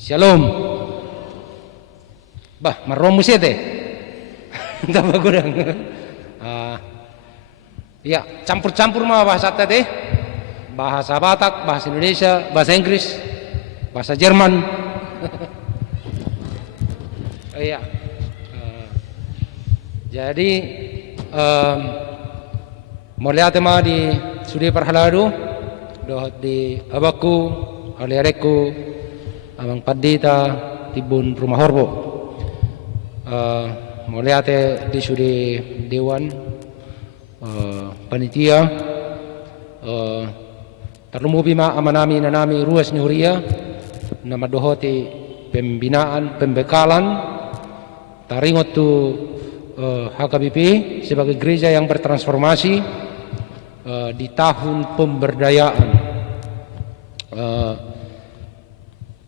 Shalom. Bah, maromu sete. Entah bagudang. Ya, campur-campur mah bahasa tadi. Bahasa Batak, bahasa Indonesia, bahasa Inggris, bahasa Jerman. Iya. Jadi melihat tema di sudi perhaladu doh di abaku aliareku abang padita tibun rumah horbo melihat di sudi dewan panitia terlumbu bima amanami nanami ruas nihuria nama dohoti pembinaan pembekalan taringot tu HKBP sebagai gereja yang bertransformasi di tahun pemberdayaan.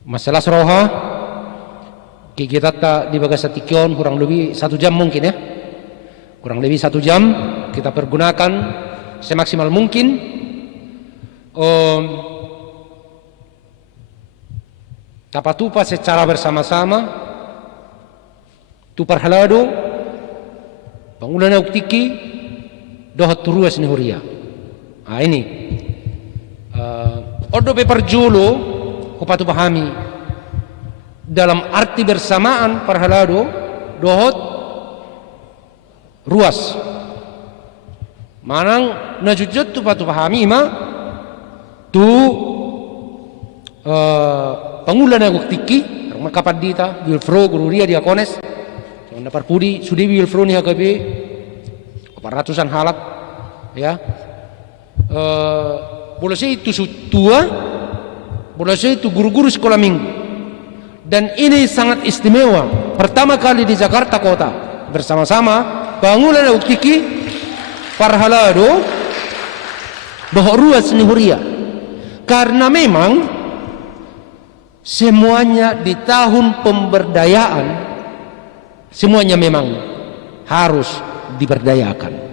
Masalah seroha kita di Bagasa Tikion kurang lebih 1 jam mungkin ya, kurang lebih 1 jam kita pergunakan semaksimal mungkin. Tapatupa secara bersama-sama tu parhalado pangulan uktiki dohot turuas ni huria. Ini odo beperjulo kupatu pahami dalam arti bersamaan parhalado dohot ruas manang najujud tu patu pahami ma tu pangulan uktiki makapadita Wilfro gururia diakones dapat pudi sudi Wilfro ni HKB 400-an halat ya. Boleh saya itu tua, boleh saya itu guru-guru sekolah minggu, dan ini sangat istimewa. Pertama kali di Jakarta kota bersama-sama bangunan uktiki parhalado bahwa ruas nihuria, karena memang semuanya di tahun pemberdayaan semuanya memang harus diberdayakan.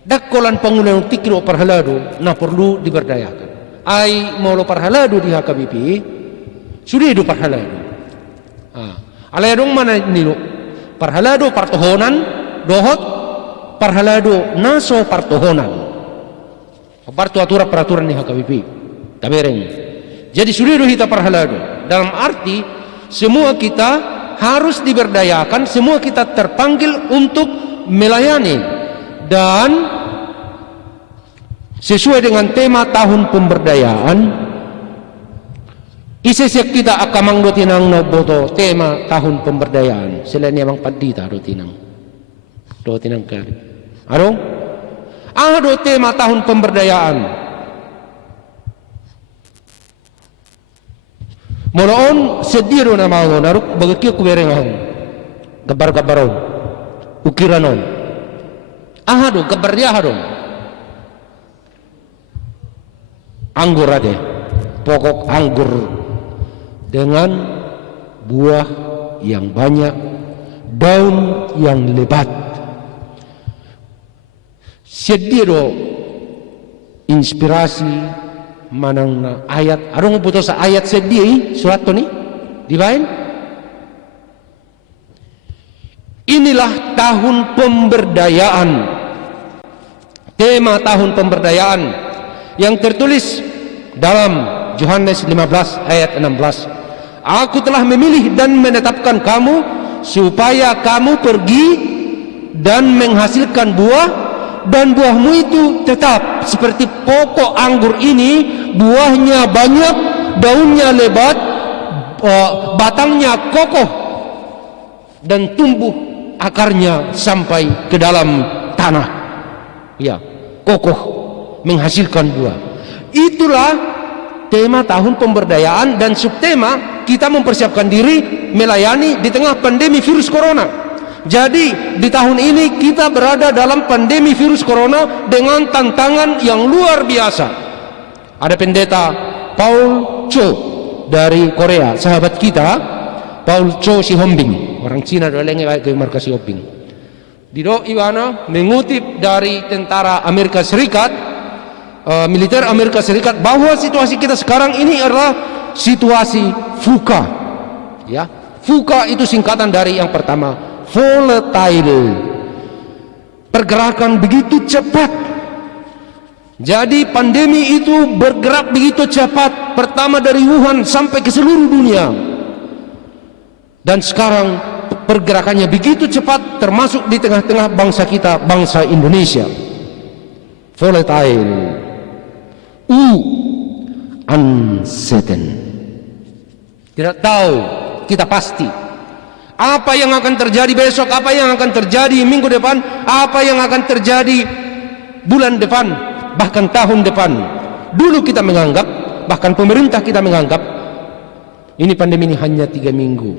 Dakolan pangulan tikiro parhalado na perlu diberdayakan. Ai molo parhalado di HKBP sudah itu parhalado. Alayadong mana nilo parhalado partohonan dohot parhalado naso partohonan. Partu aturan peraturan di HKBP tabereng. Jadi sudah itu kita parhalado dalam arti semua kita harus diberdayakan, semua kita terpanggil untuk melayani dan sesuai dengan tema tahun pemberdayaan isesek kita akamang do tinang no boto tema tahun pemberdayaan selain yang padita do tinang kari arong do tema tahun pemberdayaan moloon sediro na mga naruk bagakyo kuberengahon gabar-gabaron ukiranon do gabarya hadong anggur ade pokok anggur dengan buah yang banyak, daun yang lebat. Sediro inspirasi manang na ayat arong puto sa ayat sedih surat to ni dibain. Inilah tahun pemberdayaan, tema tahun pemberdayaan yang tertulis dalam Yohanes 15 ayat 16. Aku telah memilih dan menetapkan kamu supaya kamu pergi dan menghasilkan buah, dan buahmu itu tetap seperti pokok anggur ini, buahnya banyak, daunnya lebat, batangnya kokoh dan tumbuh akarnya sampai ke dalam tanah. Ya, kokoh menghasilkan buah. Itulah tema tahun pemberdayaan, dan subtema kita mempersiapkan diri melayani di tengah pandemi virus corona. Jadi di tahun ini kita berada dalam pandemi virus corona dengan tantangan yang luar biasa. Ada pendeta Paul Cho dari Korea, sahabat kita Paul Cho si Hombing, orang Cina dolenge ke markas si Hombing. Dido Iwana mengutip dari tentara Amerika Serikat, militer Amerika Serikat, bahwa situasi kita sekarang ini adalah situasi VUCA, ya. VUCA itu singkatan dari yang pertama, volatile. Pergerakan begitu cepat. Jadi pandemi itu bergerak begitu cepat, pertama dari Wuhan sampai ke seluruh dunia. Dan sekarang pergerakannya begitu cepat, termasuk di tengah-tengah bangsa kita, bangsa Indonesia. Volatile. Uncertain. Tidak tahu kita pasti apa yang akan terjadi besok, apa yang akan terjadi minggu depan, apa yang akan terjadi bulan depan, bahkan tahun depan. Dulu kita menganggap, bahkan pemerintah kita menganggap, ini pandemi ini hanya 3 minggu,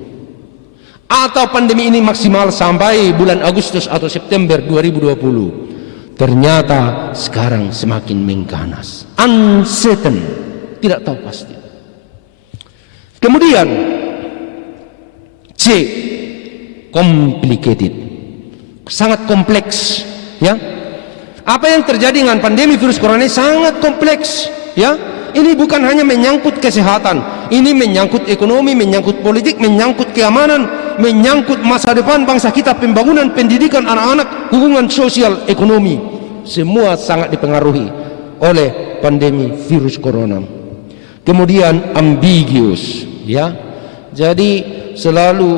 atau pandemi ini maksimal sampai bulan Agustus atau September 2020. Ternyata sekarang semakin mengganas. Uncertain, tidak tahu pasti. Kemudian C, complicated, sangat kompleks, ya. Apa yang terjadi dengan pandemi virus corona ini sangat kompleks, ya. Ini bukan hanya menyangkut kesehatan, ini menyangkut ekonomi, menyangkut politik, menyangkut keamanan, menyangkut masa depan bangsa kita, pembangunan pendidikan anak-anak, hubungan sosial, ekonomi, semua sangat dipengaruhi oleh pandemi virus corona. Kemudian ambiguous, ya. Jadi selalu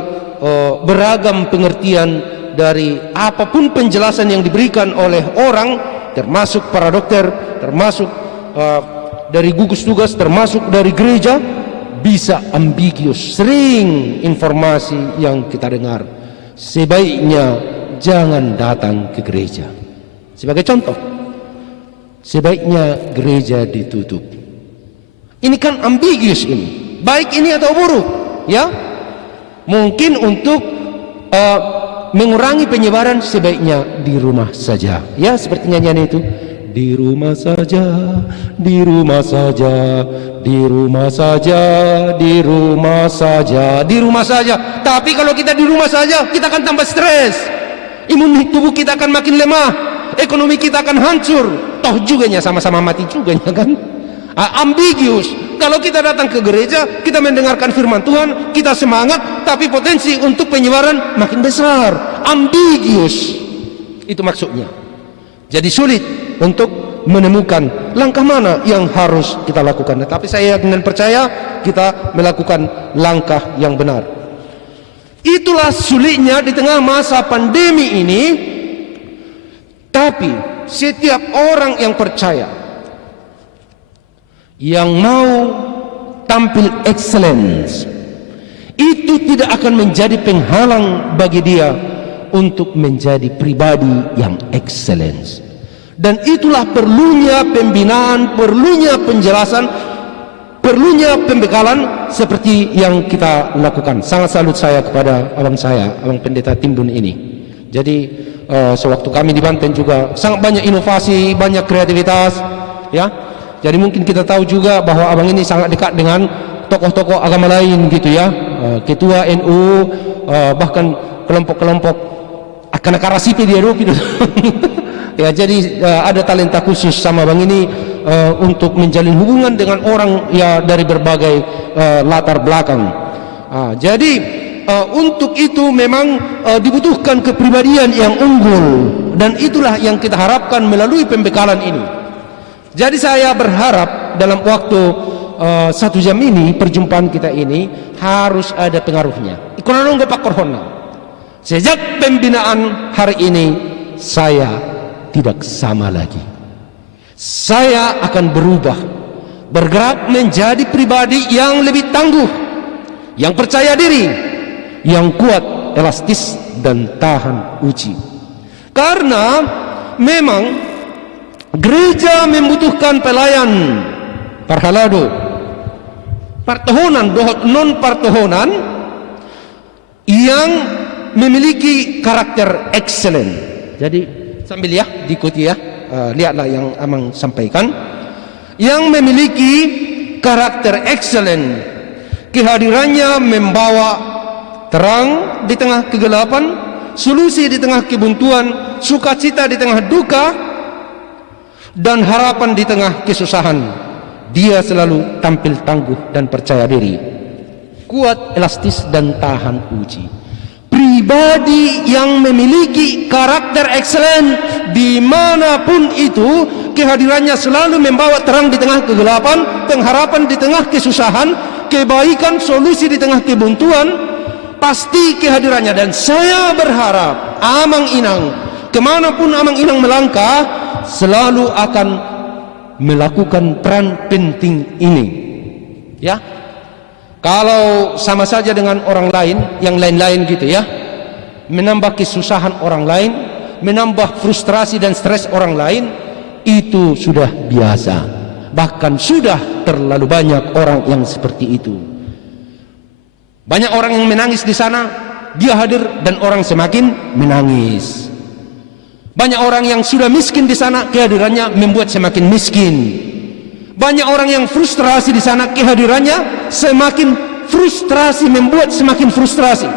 beragam pengertian dari apapun penjelasan yang diberikan oleh orang, termasuk para dokter, termasuk dari gugus tugas, termasuk dari gereja, bisa ambiguous. Sering informasi yang kita dengar, sebaiknya jangan datang ke gereja. Sebagai contoh, sebaiknya gereja ditutup. Ini kan ambiguous ini, baik ini atau buruk, ya. Mungkin untuk mengurangi penyebaran sebaiknya di rumah saja, ya, seperti nyanyian itu, di rumah saja, di rumah saja, di rumah saja, di rumah saja, di rumah saja. Tapi kalau kita di rumah saja, kita akan tambah stres, imun tubuh kita akan makin lemah, ekonomi kita akan hancur, toh juga sama-sama mati juga, kan. Ambiguous. Kalau kita datang ke gereja, kita mendengarkan firman Tuhan, kita semangat, tapi potensi untuk penyebaran makin besar. Ambiguous. Itu maksudnya. Jadi sulit untuk menemukan langkah mana yang harus kita lakukan. Tetapi saya yakin dan percaya kita melakukan langkah yang benar. Itulah sulitnya di tengah masa pandemi ini. Tapi setiap orang yang percaya, yang mau tampil excellence, itu tidak akan menjadi penghalang bagi dia untuk menjadi pribadi yang excellence. Dan itulah perlunya pembinaan, perlunya penjelasan, perlunya pembekalan seperti yang kita lakukan. Sangat salut saya kepada abang saya, abang pendeta Timbun ini. Jadi sewaktu kami di Banten juga sangat banyak inovasi, banyak kreativitas, ya. Jadi mungkin kita tahu juga bahwa abang ini sangat dekat dengan tokoh-tokoh agama lain gitu, ya. Ketua NU, bahkan kelompok-kelompok akan-akan rasipi dia gitu. Ya, jadi ada talenta khusus sama abang ini untuk menjalin hubungan dengan orang ya dari berbagai latar belakang. Jadi untuk itu memang dibutuhkan kepribadian yang unggul, dan itulah yang kita harapkan melalui pembekalan ini. Jadi saya berharap dalam waktu 1 jam ini, perjumpaan kita ini harus ada pengaruhnya. Ikunanong Pak Korhona. Sejak pembinaan hari ini, saya tidak sama lagi. Saya akan berubah, bergerak menjadi pribadi yang lebih tangguh, yang percaya diri, yang kuat, elastis, dan tahan uji. Karena memang gereja membutuhkan pelayan parhalado, partohonan, dohot non partohonan yang memiliki karakter excellent. Jadi sambil ya diikuti ya, lihatlah yang amang sampaikan, yang memiliki karakter excellent. Kehadirannya membawa terang di tengah kegelapan, solusi di tengah kebuntuan, sukacita di tengah duka, dan harapan di tengah kesusahan. Dia selalu tampil tangguh dan percaya diri. kuat, elastis, dan tahan uji. Pribadi yang memiliki karakter excellent dimanapun itu, kehadirannya selalu membawa terang di tengah kegelapan, pengharapan di tengah kesusahan, kebaikan, solusi di tengah kebuntuan. Pasti kehadirannya. Dan saya berharap Amang Inang, kemanapun Amang Inang melangkah, selalu akan melakukan peran penting ini. Ya, kalau sama saja dengan orang lain, yang lain-lain gitu ya, menambah kesusahan orang lain, menambah frustrasi dan stres orang lain, itu sudah biasa. Bahkan sudah terlalu banyak orang yang seperti itu. Banyak orang yang menangis di sana, dia hadir dan orang semakin menangis. Banyak orang yang sudah miskin di sana, kehadirannya membuat semakin miskin. Banyak orang yang frustrasi di sana, kehadirannya semakin frustrasi, membuat semakin frustrasi.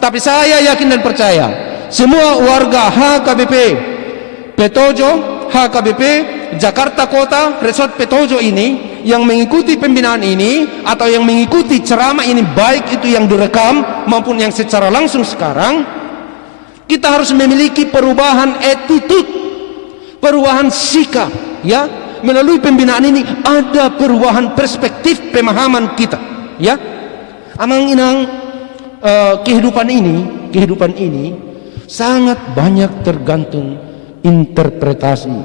Tapi saya yakin dan percaya, semua warga HKBP Petojo, HKBP Jakarta Kota, Resort Petojo ini, yang mengikuti pembinaan ini atau yang mengikuti ceramah ini, baik itu yang direkam maupun yang secara langsung sekarang, kita harus memiliki perubahan attitude, perubahan sikap, ya. Melalui pembinaan ini ada perubahan perspektif pemahaman kita, ya. Amang Inang, kehidupan ini sangat banyak tergantung interpretasi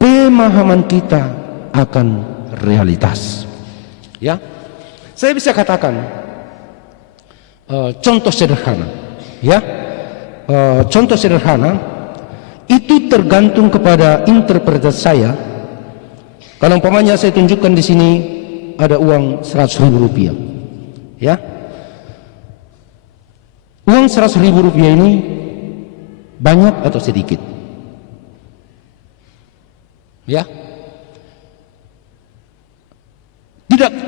pemahaman kita akan realitas, ya. Saya bisa katakan contoh sederhana, ya. Contoh sederhana itu tergantung kepada interpretasi saya. Kalau umpamanya saya tunjukkan di sini ada uang 100.000 rupiah, ya. Uang 100.000 rupiah ini banyak atau sedikit, ya.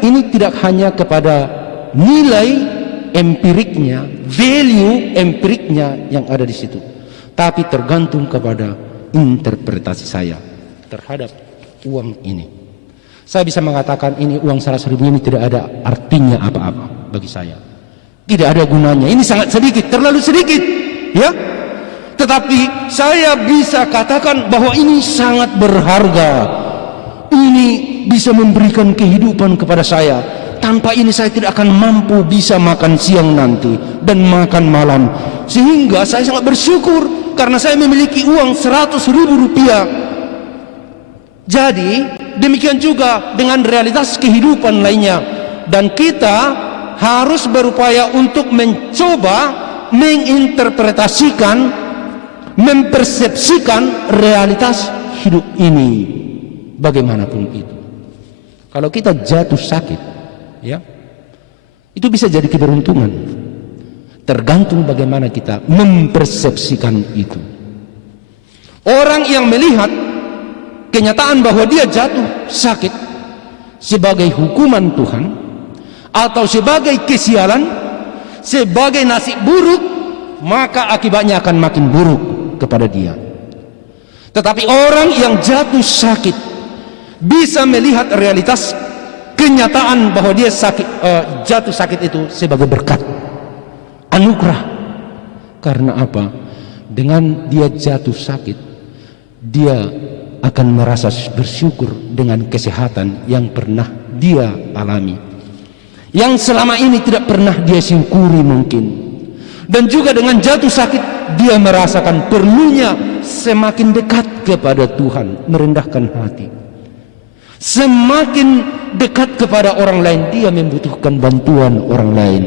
Ini tidak hanya kepada nilai empiriknya, value empiriknya yang ada di situ, tapi tergantung kepada interpretasi saya terhadap uang ini. Saya bisa mengatakan ini uang 100.000 ini tidak ada artinya apa-apa bagi saya, tidak ada gunanya, ini sangat sedikit, terlalu sedikit, ya. Tetapi saya bisa katakan bahwa ini sangat berharga, ini bisa memberikan kehidupan kepada saya. Tanpa ini saya tidak akan mampu bisa makan siang nanti dan makan malam. Sehingga saya sangat bersyukur karena saya memiliki uang 100.000 rupiah. Jadi demikian juga dengan realitas kehidupan lainnya. Dan kita harus berupaya untuk mencoba menginterpretasikan, mempersepsikan realitas hidup ini bagaimanapun itu. Kalau kita jatuh sakit, ya, itu bisa jadi keberuntungan, tergantung bagaimana kita mempersepsikan itu. Orang yang melihat kenyataan bahwa dia jatuh sakit sebagai hukuman Tuhan atau sebagai kesialan, sebagai nasib buruk, maka akibatnya akan makin buruk kepada dia. Tetapi orang yang jatuh sakit bisa melihat realitas kenyataan bahwa dia jatuh sakit itu sebagai berkat, anugerah. Karena apa? Dengan dia jatuh sakit, dia akan merasa bersyukur dengan kesehatan yang pernah dia alami, yang selama ini tidak pernah dia syukuri mungkin. Dan juga dengan jatuh sakit, dia merasakan perlunya semakin dekat kepada Tuhan, merendahkan hati. Semakin dekat kepada orang lain, dia membutuhkan bantuan orang lain.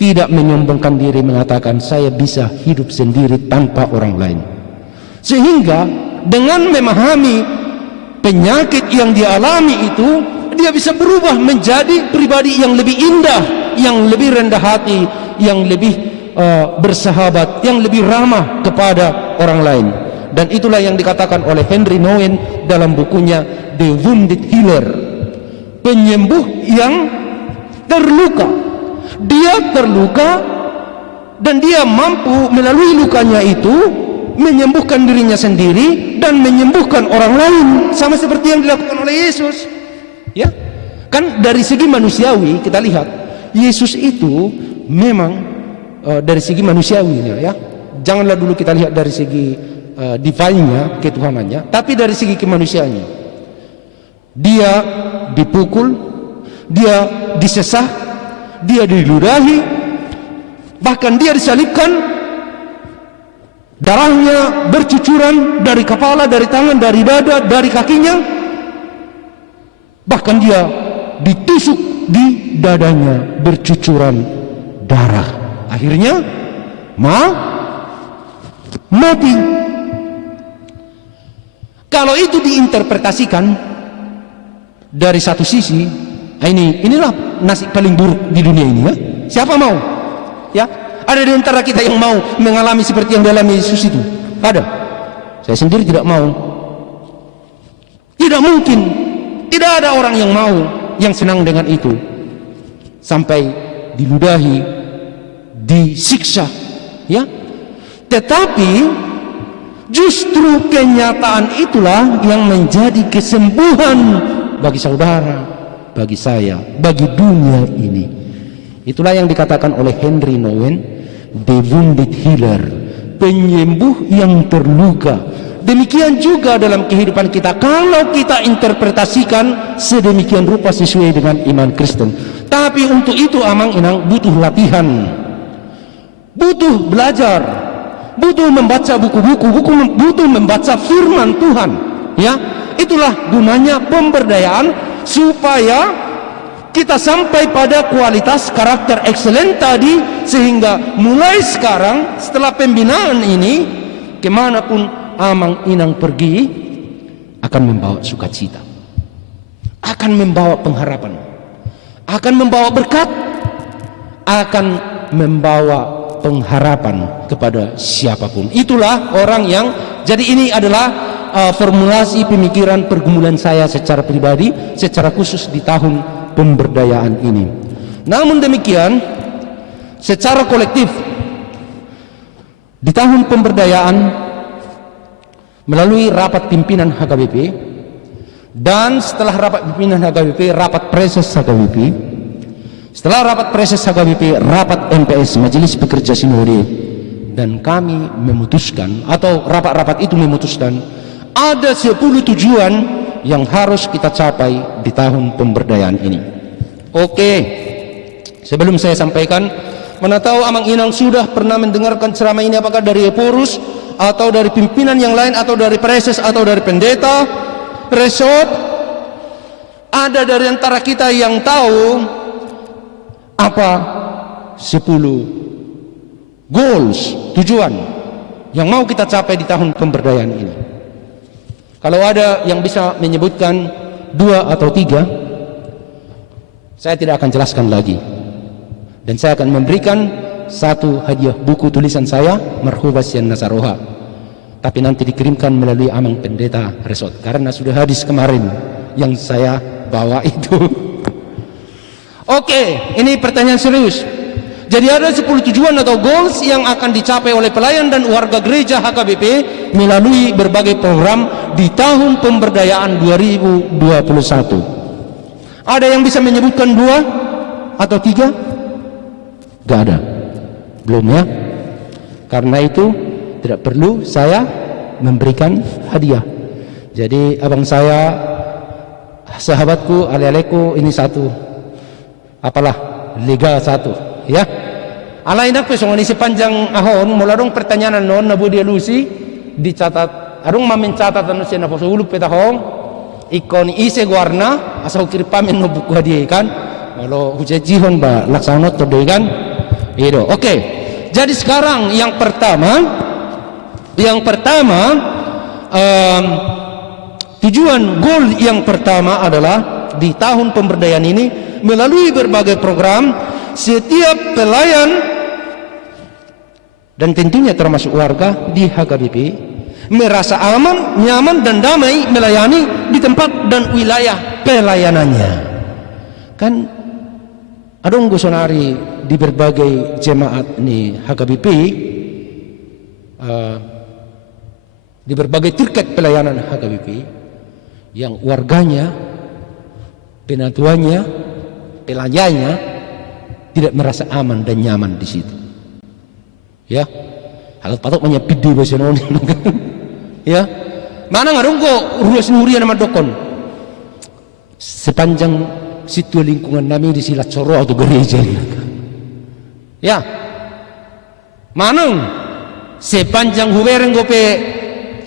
Tidak menyombongkan diri mengatakan saya bisa hidup sendiri tanpa orang lain. Sehingga dengan memahami penyakit yang dia alami itu, dia bisa berubah menjadi pribadi yang lebih indah, yang lebih rendah hati, yang lebih bersahabat, yang lebih ramah kepada orang lain. Dan itulah yang dikatakan oleh Henry Nouwen dalam bukunya The Wounded Healer, penyembuh yang terluka. Dia terluka dan dia mampu melalui lukanya itu menyembuhkan dirinya sendiri dan menyembuhkan orang lain, sama seperti yang dilakukan oleh Yesus. Ya, kan dari segi manusiawi kita lihat Yesus itu memang dari segi manusiawinya ya. Janganlah dulu kita lihat dari segi divine-nya, ketuhanannya, tapi dari segi kemanusiaannya. Dia dipukul, dia disesah, dia diludahi, bahkan dia disalibkan, darahnya bercucuran dari kepala, dari tangan, dari dada, dari kakinya, bahkan dia ditusuk di dadanya bercucuran darah. Akhirnya mati. Kalau itu diinterpretasikan dari satu sisi, inilah nasib paling buruk di dunia ini ya. Siapa mau? Ya, ada di antara kita yang mau mengalami seperti yang dialami Yesus itu? Ada. Saya sendiri tidak mau. Tidak mungkin. Tidak ada orang yang mau, yang senang dengan itu. Sampai diludahi, disiksa, ya. Tetapi justru kenyataan itulah yang menjadi kesembuhan bagi saudara, bagi saya, bagi dunia ini. Itulah yang dikatakan oleh Henry Nouwen, the wounded healer, penyembuh yang terluka. Demikian juga dalam kehidupan kita, kalau kita interpretasikan sedemikian rupa sesuai dengan iman Kristen. Tapi untuk itu amang-inang butuh latihan, butuh belajar, butuh membaca buku-buku, butuh membaca firman Tuhan. Ya, itulah gunanya pemberdayaan, supaya kita sampai pada kualitas karakter excellent tadi, sehingga mulai sekarang setelah pembinaan ini, kemanapun amang-inang pergi akan membawa sukacita, akan membawa pengharapan, akan membawa berkat, akan membawa pengharapan kepada siapapun. Itulah orang yang, jadi ini adalah formulasi pemikiran pergumulan saya secara pribadi, secara khusus di tahun pemberdayaan ini. Namun demikian, secara kolektif di tahun pemberdayaan, melalui rapat pimpinan HKBP, dan setelah rapat pimpinan HKBP, rapat preses HKBP, setelah rapat preses HKBP, rapat MPS, Majelis Pekerja Sinode, dan kami memutuskan, atau rapat-rapat itu memutuskan, ada 10 tujuan yang harus kita capai di tahun pemberdayaan ini. Oke, sebelum saya sampaikan, mana tahu amang-inang sudah pernah mendengarkan ceramah ini, apakah dari Eporus, atau dari pimpinan yang lain, atau dari preses, atau dari pendeta resort. Ada dari antara kita yang tahu apa 10 goals, tujuan yang mau kita capai di tahun pemberdayaan ini? Kalau ada yang bisa menyebutkan 2 atau 3, saya tidak akan jelaskan lagi, dan saya akan memberikan satu hadiah buku tulisan saya, Marhubah Sian Nasaroha, tapi nanti dikirimkan melalui amang pendeta resort, karena sudah hadis kemarin yang saya bawa itu. Oke, ini pertanyaan serius. Jadi ada 10 tujuan atau goals yang akan dicapai oleh pelayan dan warga gereja HKBP melalui berbagai program di tahun pemberdayaan 2021. Ada yang bisa menyebutkan 2 atau 3? Gak ada. Belum ya? Karena itu tidak perlu saya memberikan hadiah. Jadi abang saya, sahabatku, ale-aleku, ini satu, apalah, legal satu, ya. Alainak pesong ini sepanjang ahon, mula dong pertanyaan non nabu dia lusi dicatat, adong mamin catat anu siya na posuluk petahong, ikon ise guarna asal kiripamin no buku hadiah kan, kalau hujajihon ba laksanot to kan, itu. Oke. Jadi sekarang yang pertama, tujuan goal yang pertama adalah di tahun pemberdayaan ini melalui berbagai program, setiap pelayan dan tentunya termasuk warga di HKBP merasa aman, nyaman dan damai melayani di tempat dan wilayah pelayanannya. Kan adong gusonari di berbagai jemaat nih HKBP, di berbagai tiket pelayanan HKBP, yang warganya, penatuannya, pelayannya tidak merasa aman dan nyaman di situ. Ya, agak patok menyepidi bahasa noni. Ya, mana ngarung kok ruas nurian nama dokon. Sepanjang situ lingkungan nami di Silat Coro atau gereja. Ya, mana sepanjang hubereng gope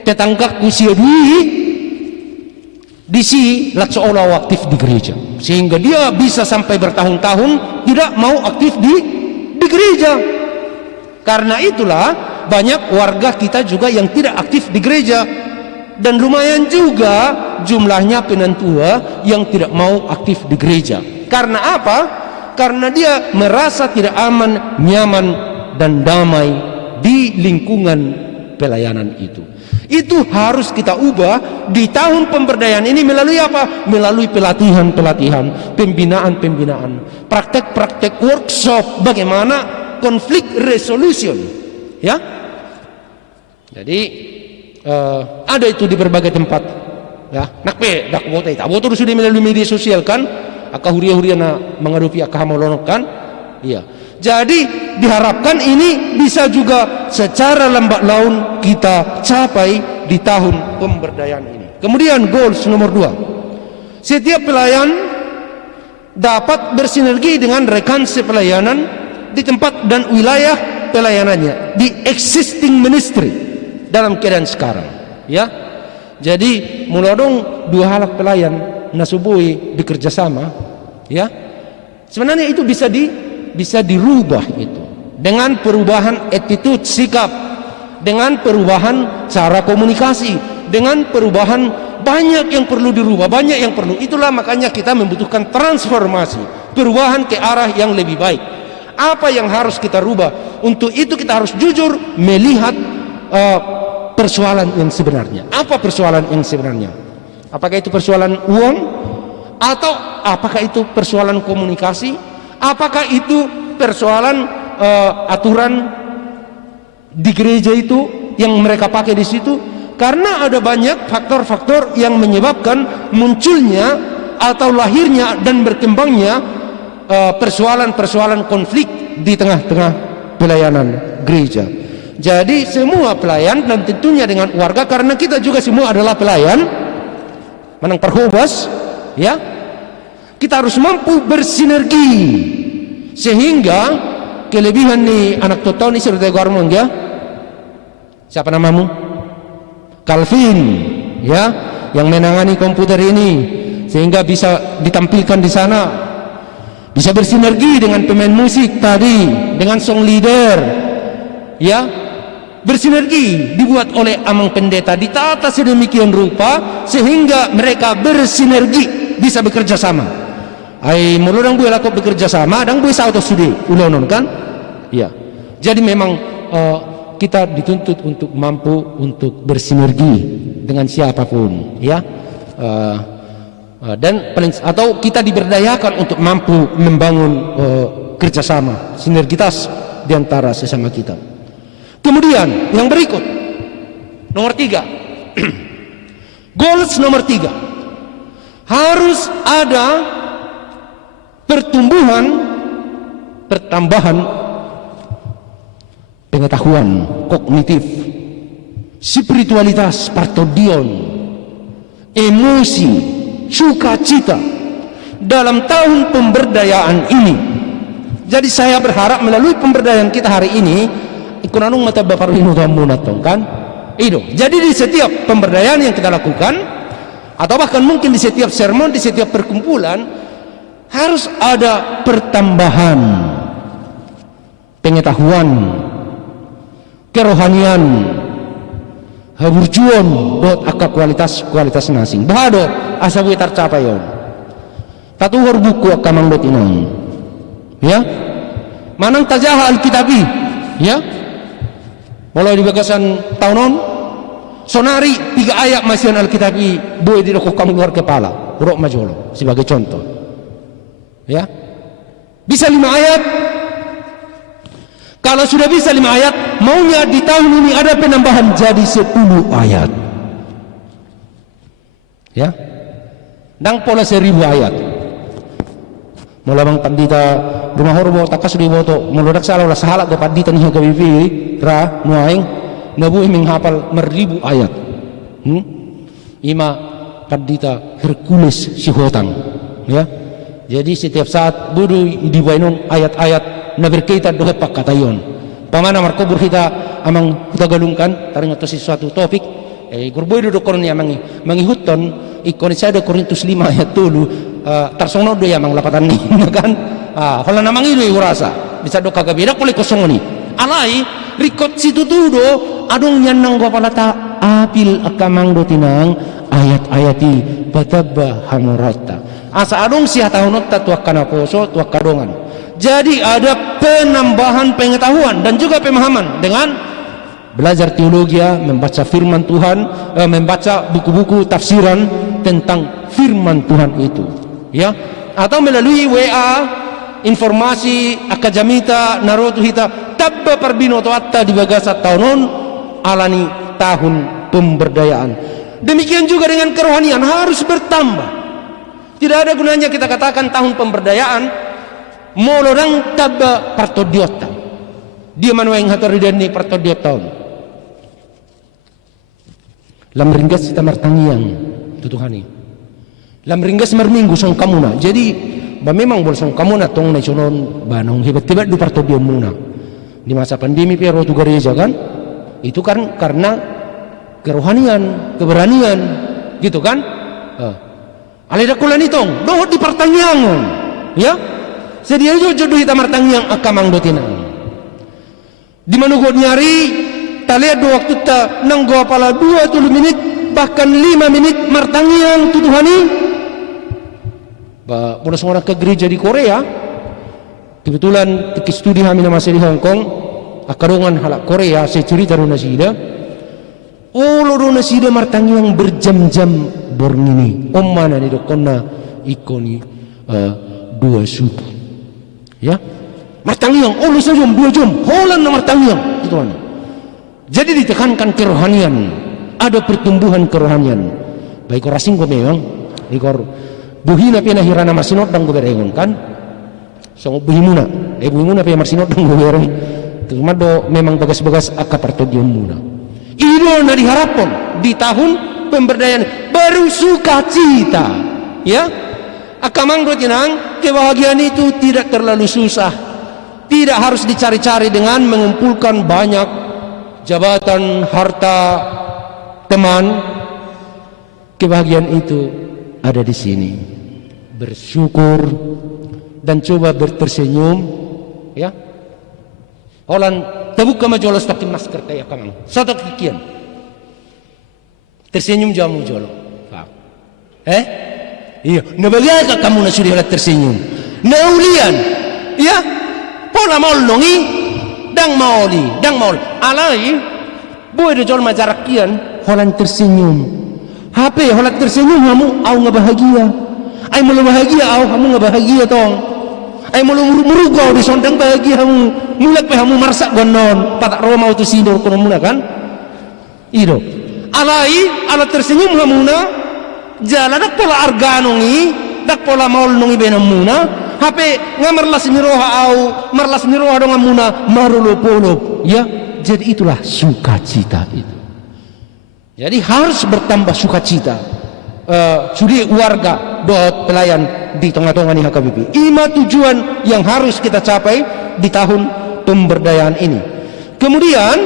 tetangga kusia di si seolah aktif di gereja, sehingga dia bisa sampai bertahun-tahun tidak mau aktif di gereja. Karena itulah banyak warga kita juga yang tidak aktif di gereja, dan lumayan juga jumlahnya penentua yang tidak mau aktif di gereja. Karena apa? Karena dia merasa tidak aman, nyaman dan damai di lingkungan pelayanan itu. Itu harus kita ubah di tahun pemberdayaan ini melalui apa? Melalui pelatihan-pelatihan, pembinaan-pembinaan, praktek-praktek workshop bagaimana konflik resolution. Ya. Jadi ada itu di berbagai tempat. Ya, nakpe dak botai. Tak botor sudah melalui media sosial kan? Aka huria-huria na mengadupi aka hamolonok kan? Iya. Jadi diharapkan ini bisa juga secara lambat laun kita capai di tahun pemberdayaan ini. Kemudian goals nomor 2. Setiap pelayan dapat bersinergi dengan rekan sepelayanan di tempat dan wilayah pelayanannya, di existing ministry dalam keadaan sekarang. Ya. Jadi mulai dong dua halak pelayan nasubui bekerja sama. Ya. Sebenarnya itu bisa dirubah itu dengan perubahan attitude, sikap, dengan perubahan cara komunikasi, dengan perubahan banyak yang perlu dirubah, banyak yang perlu. Itulah makanya kita membutuhkan transformasi, perubahan ke arah yang lebih baik. Apa yang harus kita rubah? Untuk itu kita harus jujur melihat persoalan yang sebenarnya. Apa persoalan yang sebenarnya? Apakah itu persoalan uang, atau apakah itu persoalan komunikasi? Apakah itu persoalan aturan di gereja itu yang mereka pakai di situ? Karena ada banyak faktor-faktor yang menyebabkan munculnya atau lahirnya dan berkembangnya persoalan-persoalan konflik di tengah-tengah pelayanan gereja. Jadi semua pelayan dan tentunya dengan warga, karena kita juga semua adalah pelayan menang perhubas, ya. Kita harus mampu bersinergi sehingga kelebihan nih anak toto nih serta gormong ya. Siapa namamu? Calvin, ya, yang menangani komputer ini sehingga bisa ditampilkan di sana. Bisa bersinergi dengan pemain musik tadi, dengan song leader, ya. Bersinergi dibuat oleh amang pendeta, ditata sedemikian rupa sehingga mereka bersinergi, bisa bekerja sama. Ai mulu dang buat lakop bekerja sama, dang buat sauto studi ulonon kan? Ya. Jadi memang kita dituntut untuk mampu untuk bersinergi dengan siapapun, ya. Dan atau kita diberdayakan untuk mampu membangun kerjasama, sinergitas di antara sesama kita. Kemudian yang berikut, nomor 3. Goals nomor 3. Harus ada pertambahan pengetahuan kognitif, spiritualitas, partodion, emosi, sukacita dalam tahun pemberdayaan ini. Jadi saya berharap melalui pemberdayaan kita hari ini ikunanung mata bapak inu gamunatong kan itu. Jadi di setiap pemberdayaan yang kita lakukan, atau bahkan mungkin di setiap sermon, di setiap perkumpulan, harus ada pertambahan pengetahuan, kerohanian, haburjuan dot aka kualitas nasing bahado asa buat tercapai yon. Tatuhor buku akamang dot inang, ya. Manang tajaha alkitabi, ya. Mulai di bagasan tahunon sonari 3 ayat masian alkitabi boy di rokok kamu luar kepala urok majolo sebagai contoh, ya. Bisa 5 ayat. Kalau sudah bisa 5 ayat, maunya di tahun ini ada penambahan jadi 10 ayat, ya. Dan pola 1000 ayat. mulabang pandita rumah horbo takas di boto muludak salah sahala ke pandita nih ke bibi ra nuaing nabu iming hafal 1000 ayat. Ima pandita Hercules si hotang, ya. Jadi setiap saat budu di bainong ayat-ayat na berkaitan dengan pakatayon. Pamana markobur kita amang kita galungkan taring ato si suatu topik gurboy do koron ya mangihuton ikon sa do Korintus 5 ayat 7 tarsono do ya mang lapatan ni kan hola namang ilu urasa bisa do kagabira kuli kosong ni alai rikot situ tudo adong yan nang gopalata apil akamang do tinang ayat-ayati patabba hamurata asa adong siya tahunot tuak kana poso tuak kadongan. Jadi ada penambahan pengetahuan dan juga pemahaman dengan belajar teologi, membaca firman Tuhan, membaca buku-buku tafsiran tentang firman Tuhan itu, ya. Atau melalui WA, informasi akademita narotu hita tabba parbinoto atta di bagasa tahun alani tahun pemberdayaan. Demikian juga dengan kerohanian harus bertambah. Tidak ada gunanya kita katakan tahun pemberdayaan molorang tabba partodiota dia manueng hatoridani partodiota lam ringgas kita martangiang tutuhani lam ringgas marminggu song kamuna jadi ba memang bol song kamuna tong nasionon banong hebat tiba du partodion muna di masa pandemi pero tu gereja kan itu kan karena kerohanian keberanian gitu kan alida kulan itong dohot di pertanyaan ya sedia jodoh hita martangiang akamang dotina di manugod nyari talia do waktu ta nang go pala 20 menit bahkan 5 menit martangiang tutuhani ba pulas orang ke gereja di Korea kebetulan teki studi kami nama di Hong Kong akarongan halak Korea saya cerita runa sida runa sida martangiang berjam-jam borngini mana ni dokonna ikoni 2 suku ya martangiang lu saja 2 jam holan na martangiang gitu kan. Jadi ditekankan kerohanian ada pertumbuhan kerohanian baik orang singko memang ikor buhina pina hirana marsinot dang goberengon kan so buhimuna buhimuna pina marsinot dang gobereng cuma do memang bagas-bagas akapartodion muna itu na diharapkan di tahun pemberdayaan baru sukacita ya. Akamang do tinang kebahagiaan itu tidak terlalu susah, tidak harus dicari-cari dengan mengumpulkan banyak jabatan, harta, teman. Kebahagiaan itu ada di sini, bersyukur dan coba tersenyum, ya. Olan terbuka majolos pakai masker kayak kamang, satu kikian, tersenyum jamu jolo, iya, nabagaga kamu na sudah tersenyum. Naulian, ya, pola maul nongi, dang maul. Alai, boy de jol majarakian, holan tersenyum. HP holan tersenyum kamu, au ngebahagia. Ay mulu bahagia, au kamu ngebahagia tong. Ay mulu murugau di sondang bahagia kamu. Mulak pe kamu marsak gonon, patak Roma itu sindur kono muna kan? Ido. Alai, ala tersenyum kamu na. Jalan dak pola arganongi dak pola maul nongi benam muna hape ngamarlas niroha au marlas niroha dong muna marulupulup ya jadi itulah sukacita itu jadi harus bertambah sukacita sudi warga dot pelayan di tengah-tengah nih HKBP ima tujuan yang harus kita capai di tahun pemberdayaan ini kemudian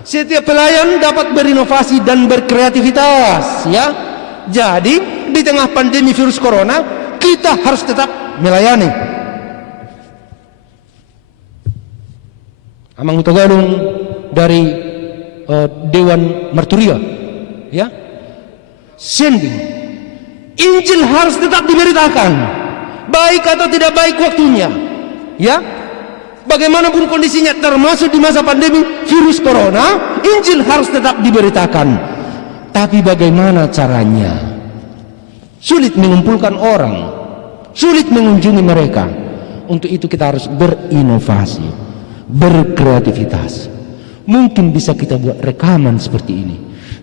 setiap pelayan dapat berinovasi dan berkreativitas ya. Jadi di tengah pandemi virus corona kita harus tetap melayani. Amang Tagalong dari Dewan Marturia, ya, sending Injil harus tetap diberitakan, baik atau tidak baik waktunya, ya. Bagaimanapun kondisinya, termasuk di masa pandemi virus corona, Injil harus tetap diberitakan. Tapi bagaimana caranya? Sulit mengumpulkan orang, sulit mengunjungi mereka. Untuk itu kita harus berinovasi, berkreativitas. Mungkin bisa kita buat rekaman seperti ini.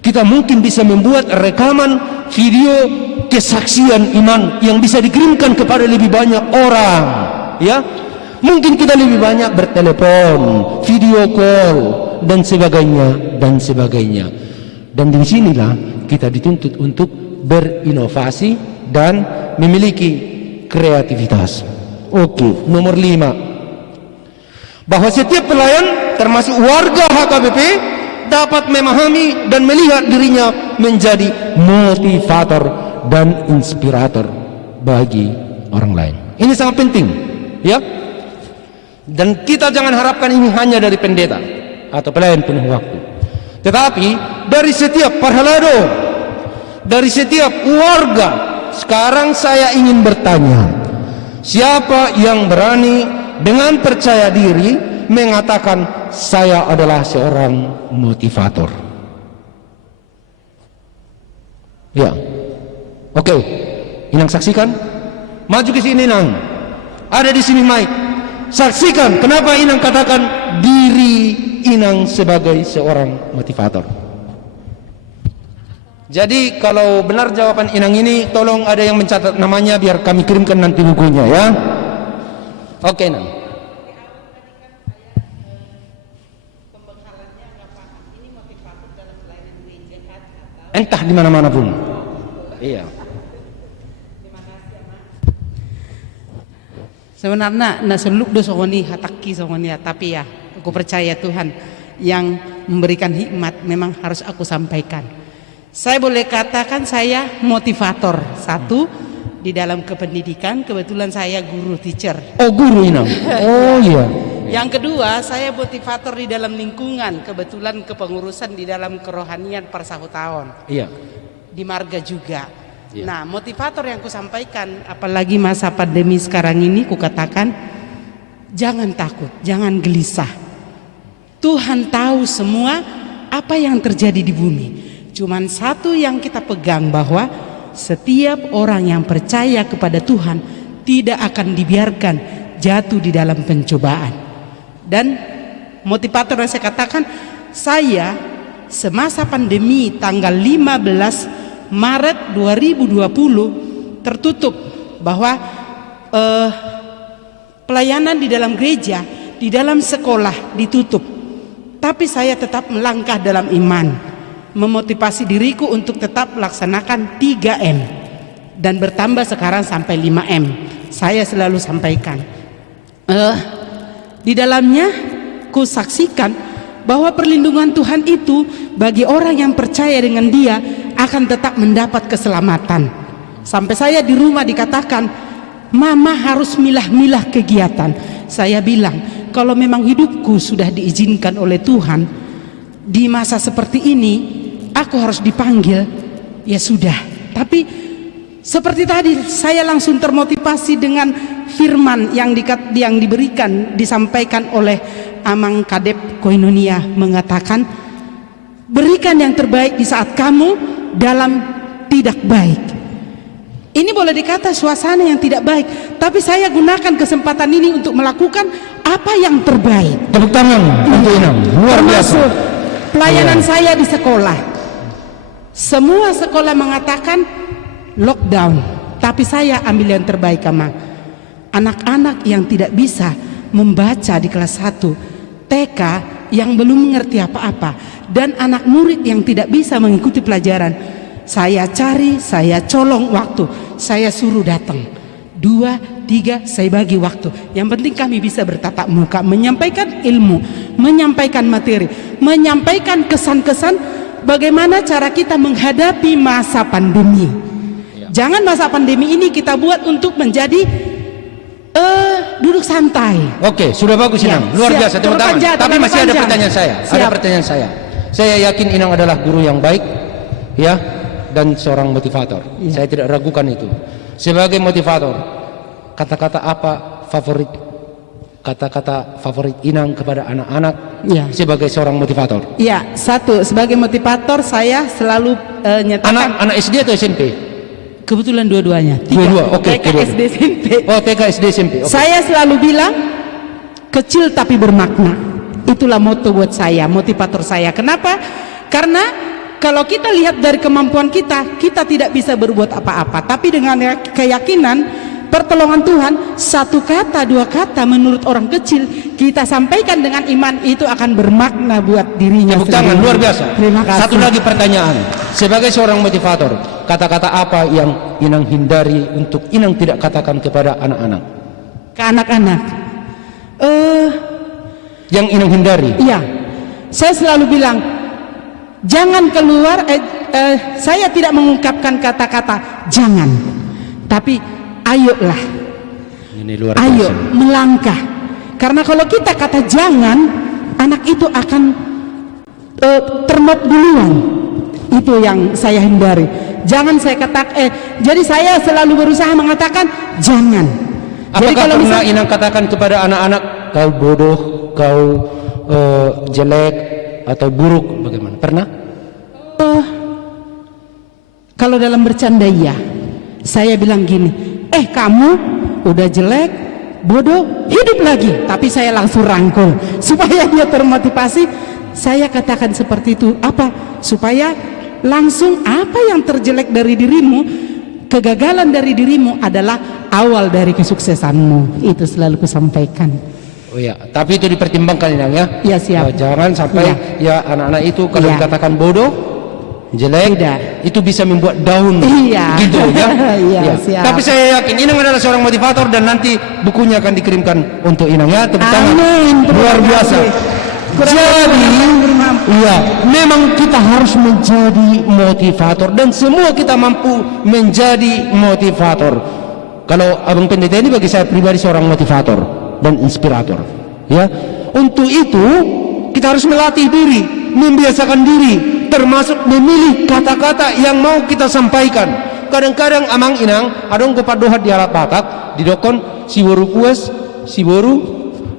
Kita mungkin bisa membuat rekaman video kesaksian iman yang bisa dikirimkan kepada lebih banyak orang, ya. Mungkin kita lebih banyak bertelepon, video call, dan sebagainya, dan sebagainya. Dan disinilah kita dituntut untuk berinovasi dan memiliki kreativitas. Oke, nomor 5. Bahwa setiap pelayan, termasuk warga HKBP, dapat memahami dan melihat dirinya menjadi motivator dan inspirator bagi orang lain. Ini sangat penting, ya. Dan kita jangan harapkan ini hanya dari pendeta atau pelayan penuh waktu, tetapi dari setiap parhalado, dari setiap warga. Sekarang saya ingin bertanya, siapa yang berani dengan percaya diri mengatakan saya adalah seorang motivator? Ya, oke. Inang saksikan, maju ke sini Inang. Ada di sini mic. Saksikan kenapa Inang katakan diri Inang sebagai seorang motivator. Jadi kalau benar jawaban Inang ini, tolong ada yang mencatat namanya biar kami kirimkan nanti bukunya, ya. Oke Inang. Entah di mana-mana pun. Iya. Sebenarnya nasuluk do songoni hataki songoni, tapi ya aku percaya Tuhan yang memberikan hikmat memang harus aku sampaikan. Saya boleh katakan saya motivator. Satu, di dalam kependidikan, kebetulan saya guru teacher. Oh, guru Inang. Oh iya. Yang kedua, saya motivator di dalam lingkungan, kebetulan kepengurusan di dalam kerohanian Persahutaon. Iya. Di marga juga. Iya. Nah, motivator yang kusampaikan, apalagi masa pandemi sekarang ini, kukatakan jangan takut, jangan gelisah. Tuhan tahu semua apa yang terjadi di bumi. Cuman satu yang kita pegang, bahwa setiap orang yang percaya kepada Tuhan tidak akan dibiarkan jatuh di dalam pencobaan. Dan motivator yang saya katakan, saya semasa pandemi tanggal 15 Maret 2020 tertutup, bahwa pelayanan di dalam gereja, di dalam sekolah ditutup. Tapi saya tetap melangkah dalam iman, memotivasi diriku untuk tetap melaksanakan 3M, dan bertambah sekarang sampai 5M. Saya selalu sampaikan, di dalamnya ku saksikan bahwa perlindungan Tuhan itu bagi orang yang percaya dengan Dia akan tetap mendapat keselamatan. Sampai saya di rumah dikatakan, Mama harus milah-milah kegiatan. Saya bilang, kalau memang hidupku sudah diizinkan oleh Tuhan di masa seperti ini, aku harus dipanggil, ya sudah. Tapi seperti tadi, saya langsung termotivasi dengan firman yang diberikan, disampaikan oleh Amang Kadep Koinonia, mengatakan, berikan yang terbaik di saat kamu dalam tidak baik. Ini boleh dikata suasana yang tidak baik, tapi saya gunakan kesempatan ini untuk melakukan apa yang terbaik. Tepuk tangan untuk Inang, luar biasa. Termasuk pelayanan saya di sekolah. Semua sekolah mengatakan lockdown, tapi saya ambil yang terbaik, Amang. Anak-anak yang tidak bisa membaca di kelas 1 TK, yang belum mengerti apa-apa, dan anak murid yang tidak bisa mengikuti pelajaran, saya cari, saya colong waktu, saya suruh datang 2, 3, saya bagi waktu. Yang penting kami bisa bertatap muka, menyampaikan ilmu, menyampaikan materi, menyampaikan kesan-kesan bagaimana cara kita menghadapi masa pandemi. Jangan masa pandemi ini kita buat untuk menjadi duduk santai. Oke, sudah bagus Inang, luar biasa, tepuk tangan. Tapi masih ada pertanyaan saya. Ada pertanyaan saya. Saya yakin Inang adalah guru yang baik, ya, dan seorang motivator. Saya tidak ragukan itu. Sebagai motivator, kata-kata apa favorit? Kata-kata favorit Inang kepada anak-anak sebagai seorang motivator? Ya, satu, sebagai motivator saya selalu nyatakan. Anak SD atau SMP? Kebetulan dua-duanya. Dua-dua, oke. TK, SD, SMP. Oh, TK, SD, SMP. Okay. Saya selalu bilang, kecil tapi bermakna. Itulah moto buat saya, motivator saya. Kenapa? Karena kalau kita lihat dari kemampuan kita, kita tidak bisa berbuat apa-apa. Tapi dengan keyakinan, pertolongan Tuhan, satu kata, dua kata menurut orang kecil, kita sampaikan dengan iman, itu akan bermakna buat dirinya Tepuk tangan, sendiri. luar biasa. Terima kasih. Satu lagi pertanyaan, sebagai seorang motivator, kata-kata apa yang Inang hindari untuk Inang tidak katakan kepada anak-anak? Ke anak-anak, Yang Inang hindari? iya, saya selalu bilang, jangan keluar. Saya tidak mengungkapkan kata-kata jangan, tapi ayolah, Ini luar ayo biasa. melangkah. Karena kalau kita kata jangan, anak itu akan termot duluan. Itu yang saya hindari. Jangan saya katakan. Jadi saya selalu berusaha mengatakan jangan. Jadi Apakah kalau pernah misal, Inang katakan kepada anak-anak, kau bodoh, kau jelek atau buruk, bagaimana? Pernah? kalau dalam bercanda iya, saya bilang gini, kamu udah jelek, bodoh, hidup lagi. Tapi saya langsung rangkul supaya dia termotivasi. Saya katakan seperti itu, apa? Supaya langsung apa yang terjelek dari dirimu, kegagalan dari dirimu adalah awal dari kesuksesanmu. Itu selalu kusampaikan. Oh ya, tapi itu dipertimbangkan Inang ya. Iya, siap. Jangan sampai ya anak-anak itu kalau Iya. dikatakan bodoh, jelek, Tidak. itu bisa membuat down. Iya. Gitu ya. Iya, Ya. siap. Tapi saya yakin Inang adalah seorang motivator dan nanti bukunya akan dikirimkan untuk Inang ya. Tepuk tangan. Amin. Terima Luar biasa. kasih. Kurang Jadi, lebih bermampu. iya, memang kita harus menjadi motivator dan semua kita mampu menjadi motivator. Kalau Abang Pendeta ini bagi saya pribadi seorang motivator dan inspirator. Ya, untuk itu kita harus melatih diri, membiasakan diri, termasuk memilih kata-kata yang mau kita sampaikan. Kadang-kadang amang inang adong kupat dohat di alat batak, di dokon si boru puas, si boru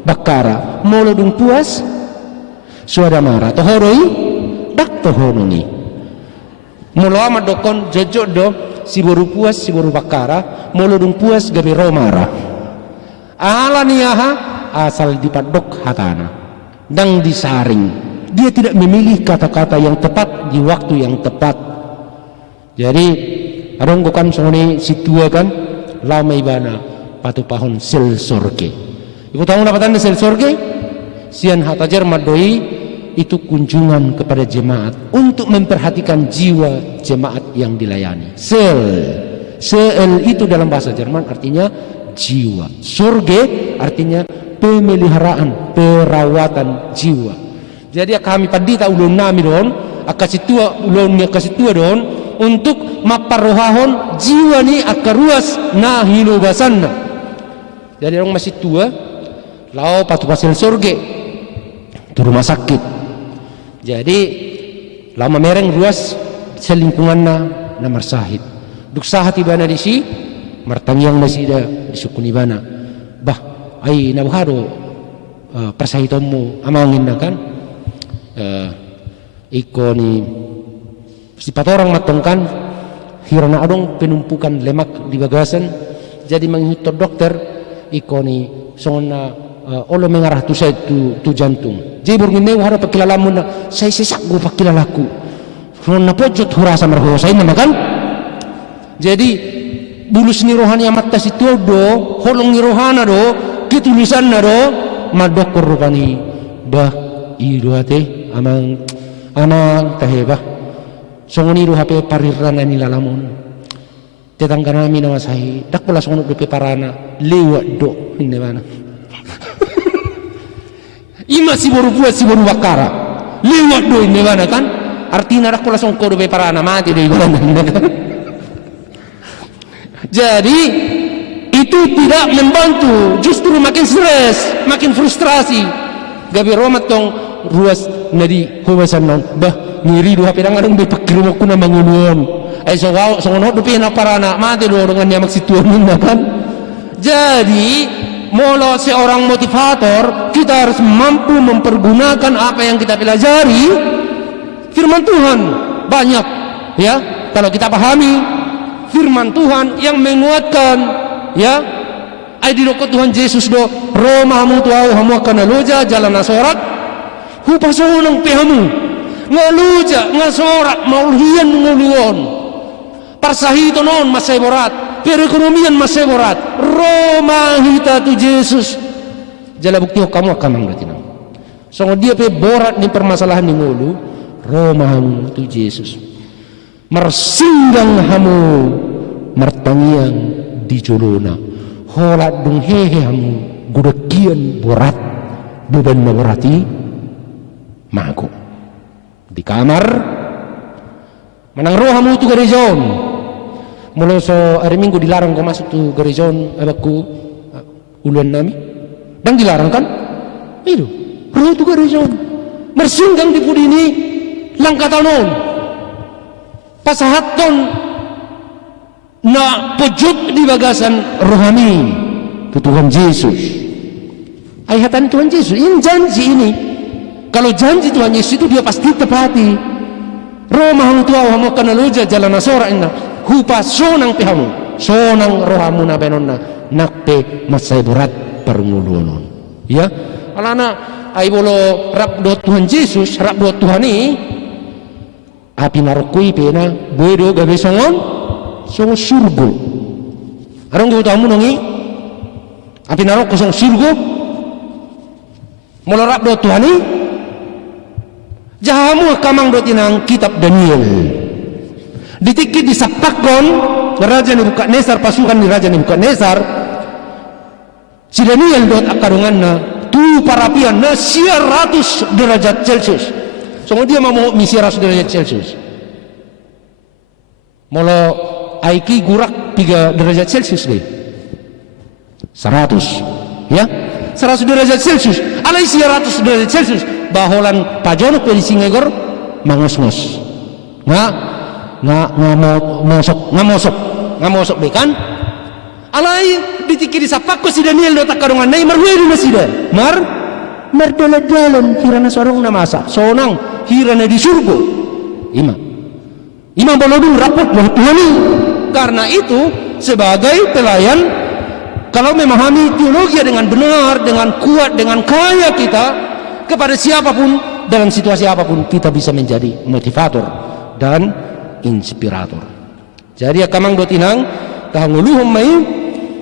bakara, molodung puas, suada marah, tohoroi, dak tohonongi. Molo amat dokon jojok do si boru puas, si boru bakara, molodung puas gabe romara. Ala niyaha asal dipadok hatana dan disaring. Dia tidak memilih kata-kata yang tepat di waktu yang tepat. Jadi adong bukan sone situa kan lamai bana patu pahon sel sorge. Ibu tahu dapatan sel sorge? Sian hatajar madoi itu kunjungan kepada jemaat untuk memperhatikan jiwa jemaat yang dilayani. Sel itu dalam bahasa Jerman artinya jiwa. Sorge artinya pemeliharaan, perawatan jiwa. Jadi kami padita ulun nami don, akasitua ulun akasitua don untuk maparohahon jiwa ni akaruas na hinubasanna. Jadi orang masih tua, lau patu pasel sorge di rumah sakit. Jadi lama mereng ruas selingkungan na marsahid. Duk sahat ibana di si martangyang na sida di sukun ibana. Bah, ay nabuhado persahitom mo amangin na kan. Iko ni si patorang matongkan hirana adong penumpukan lemak di bagasan. Jadi menghitung dokter iko ni songon na olo mengarah tu saya tu jantung. Jadi burngin harap pakilalamu na saya sesak go pakilalaku. Na pojot hurasa marhosain na kan. Jadi bulus ni rohani amat tas itu do holong ni rohana do kitulisan na do madokor rupani bah iduate amang taheba songoni ru hape parirana ni lalamun tetangga nami nama sahi dak pula songo do parana lewat do ini mana ima si boru buat si boru bakara lewat do ini mana kan artinya dak pula songo do parana mati do ibana. Jadi itu tidak membantu, justru makin stres, makin frustrasi. Gabi romat tong ruas nadi hubasan non bah ngiri dua pedang adong be pakir mo kuna mangunuan. Ay so ngono do pina parana mati do dengan yang maksituan kan. Jadi molo seorang motivator kita harus mampu mempergunakan apa yang kita pelajari firman Tuhan banyak ya kalau kita pahami firman Tuhan yang menguatkan ya ay diroko Tuhan Yesus do Roma hamu tuau hamu akan aloja jalan asorat hupasonong pehamu ngaluja ngasorak maulian nguluon parsahito non masay borat perekonomian masay borat Roma hita tu Yesus jala bukti kamu akan manggatinang so dia pe borat ni permasalahan ni ngulu Roma tu Yesus marsinggang hamu martangian di jolona holat dung hehe hamu gudakian borat beban maborati mago di kamar manang roh hamu tu garezon mula so hari minggu dilarang kau masuk tu garezon abakku uluan nami dan dilarang kan itu roh tu garezon mersinggang di pudi ini langkatanon pasahaton na pojok di bagasan rohani ke Tuhan Yesus ayatan Tuhan Yesus ini janji ini kalau janji Tuhan Yesus itu dia pasti tepati Roma hang tua hamu kana loja jalan nasora inna hupa sonang pihamu sonang rohamu na benonna nakpe masay berat perngulunon ya alana ay bolo rap do Tuhan Yesus rap do Tuhan ini api narokui pena boedo gabe songon songo surgo arong go tamu nongi api narok song surgo molorap do Tuhan ini jahamu kamang do tinang kitab Daniel ditikit disapakon Raja Nebukadnezar pasukan di Raja Nebukadnezar si Daniel dot akarungan na tu parapian na 100 derajat Celcius so dia mau misi 100 derajat Celcius molo aiki gurak 3 derajat Celcius deh 100 ya 100 derajat Celcius alai 100 derajat Celcius baholan pajonok dari singegor mangos-ngos ngamosok bekan alai ditikiri sapakko si Daniel do takarungan nai marwedu na sida mardala-dalan hirana sorong na masa sonang hirana di surga imam bolodung rapot Tuhan karena itu sebagai pelayan kalau memahami teologi dengan benar dengan kuat dengan kaya kita kepada siapapun dalam situasi apapun kita bisa menjadi motivator dan inspirator jadi akamang do tinang tahanguluhum mai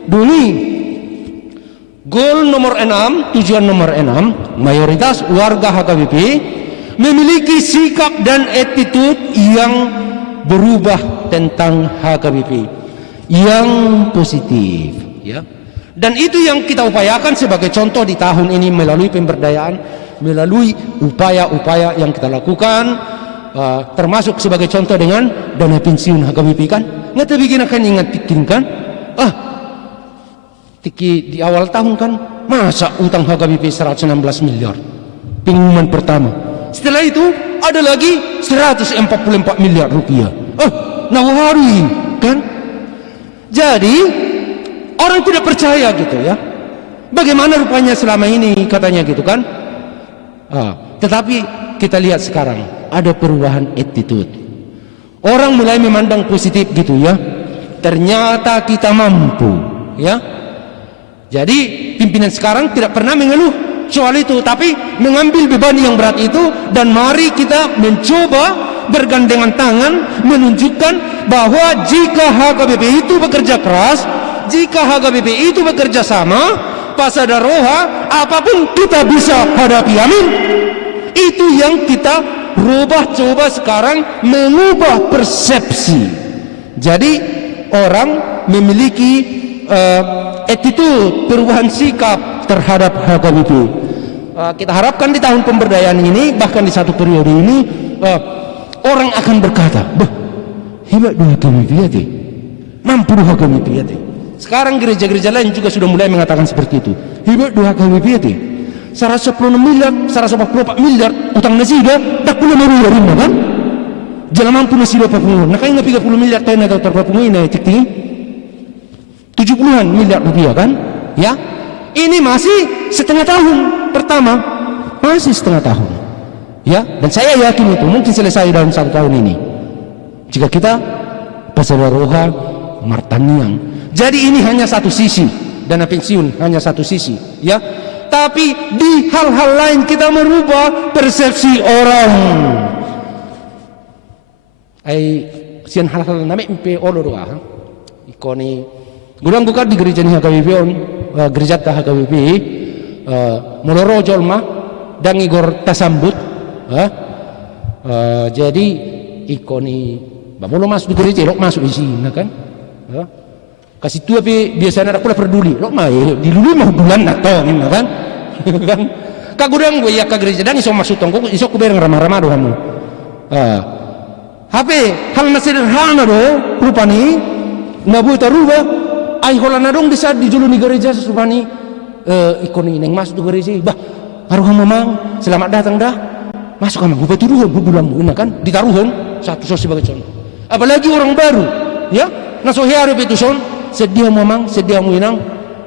duni goal nomor 6 tujuan nomor 6 mayoritas warga HKBP memiliki sikap dan attitude yang berubah tentang HKBP yang positif ya dan itu yang kita upayakan sebagai contoh di tahun ini melalui pemberdayaan melalui upaya-upaya yang kita lakukan termasuk sebagai contoh dengan dana pensiun HKBP kan ngata bikin akan ingat tikin kan tiki di awal tahun kan masa utang HKBP 116 miliar pengumuman pertama setelah itu ada lagi 144 miliar rupiah nawarin kan jadi orang tidak percaya gitu ya bagaimana rupanya selama ini katanya gitu kan tetapi kita lihat sekarang ada perubahan attitude orang mulai memandang positif gitu ya ternyata kita mampu ya jadi pimpinan sekarang tidak pernah mengeluh soal itu tapi mengambil beban yang berat itu dan mari kita mencoba bergandengan tangan menunjukkan bahwa jika HKBP itu bekerja keras jika HKBP itu bekerja sama pasada roha apapun kita bisa hadapi amin itu yang kita rubah coba sekarang mengubah persepsi jadi orang memiliki attitude perubahan sikap terhadap HKBP kita harapkan di tahun pemberdayaan ini bahkan di satu periode ini orang akan berkata hebat doa HKBP ya teh mampu doa HKBP ya teh sekarang gereja-gereja lain juga sudah mulai mengatakan seperti itu hebat doa HKBP ya teh 110 miliar 144 miliar utang nasida tak pula meruah rumah kan jalan mampu nasida papungun nak ingat 30 miliar tayo na daw terpapungun na tiktingin 70-an miliar rupiah kan ya ini masih setengah tahun pertama masih setengah tahun ya dan saya yakin itu mungkin selesai dalam 1 tahun ini jika kita pasada roha martaniang jadi ini hanya satu sisi dana pensiun hanya satu sisi ya tapi di hal-hal lain kita merubah persepsi orang sian hal-hal name impe olo doa ikoni gudang buka di gereja ni HKBP on gereja ta HKBP moloro jolma dan igor tasambut jadi ikoni bamulo masuk di gereja lok masuk isi kan kasih tua pi biasanya aku lah peduli lok mah di dulu mah bulan atau kan kan kagudang gue ya ke gereja dan iso masuk tongkong iso ku bereng ramah-ramah doang HP hal na sederhana do rupani nabu taruba ai holana dong di saat di julu ni gereja susupani ikoni neng masuk di gereja bah aruh mamang selamat datang dah masuk sama gue turuhon gue bulan mu kan ditaruhon satu sos sebagai contoh apalagi orang baru ya naso hari itu son sedia mamang sedia mu inang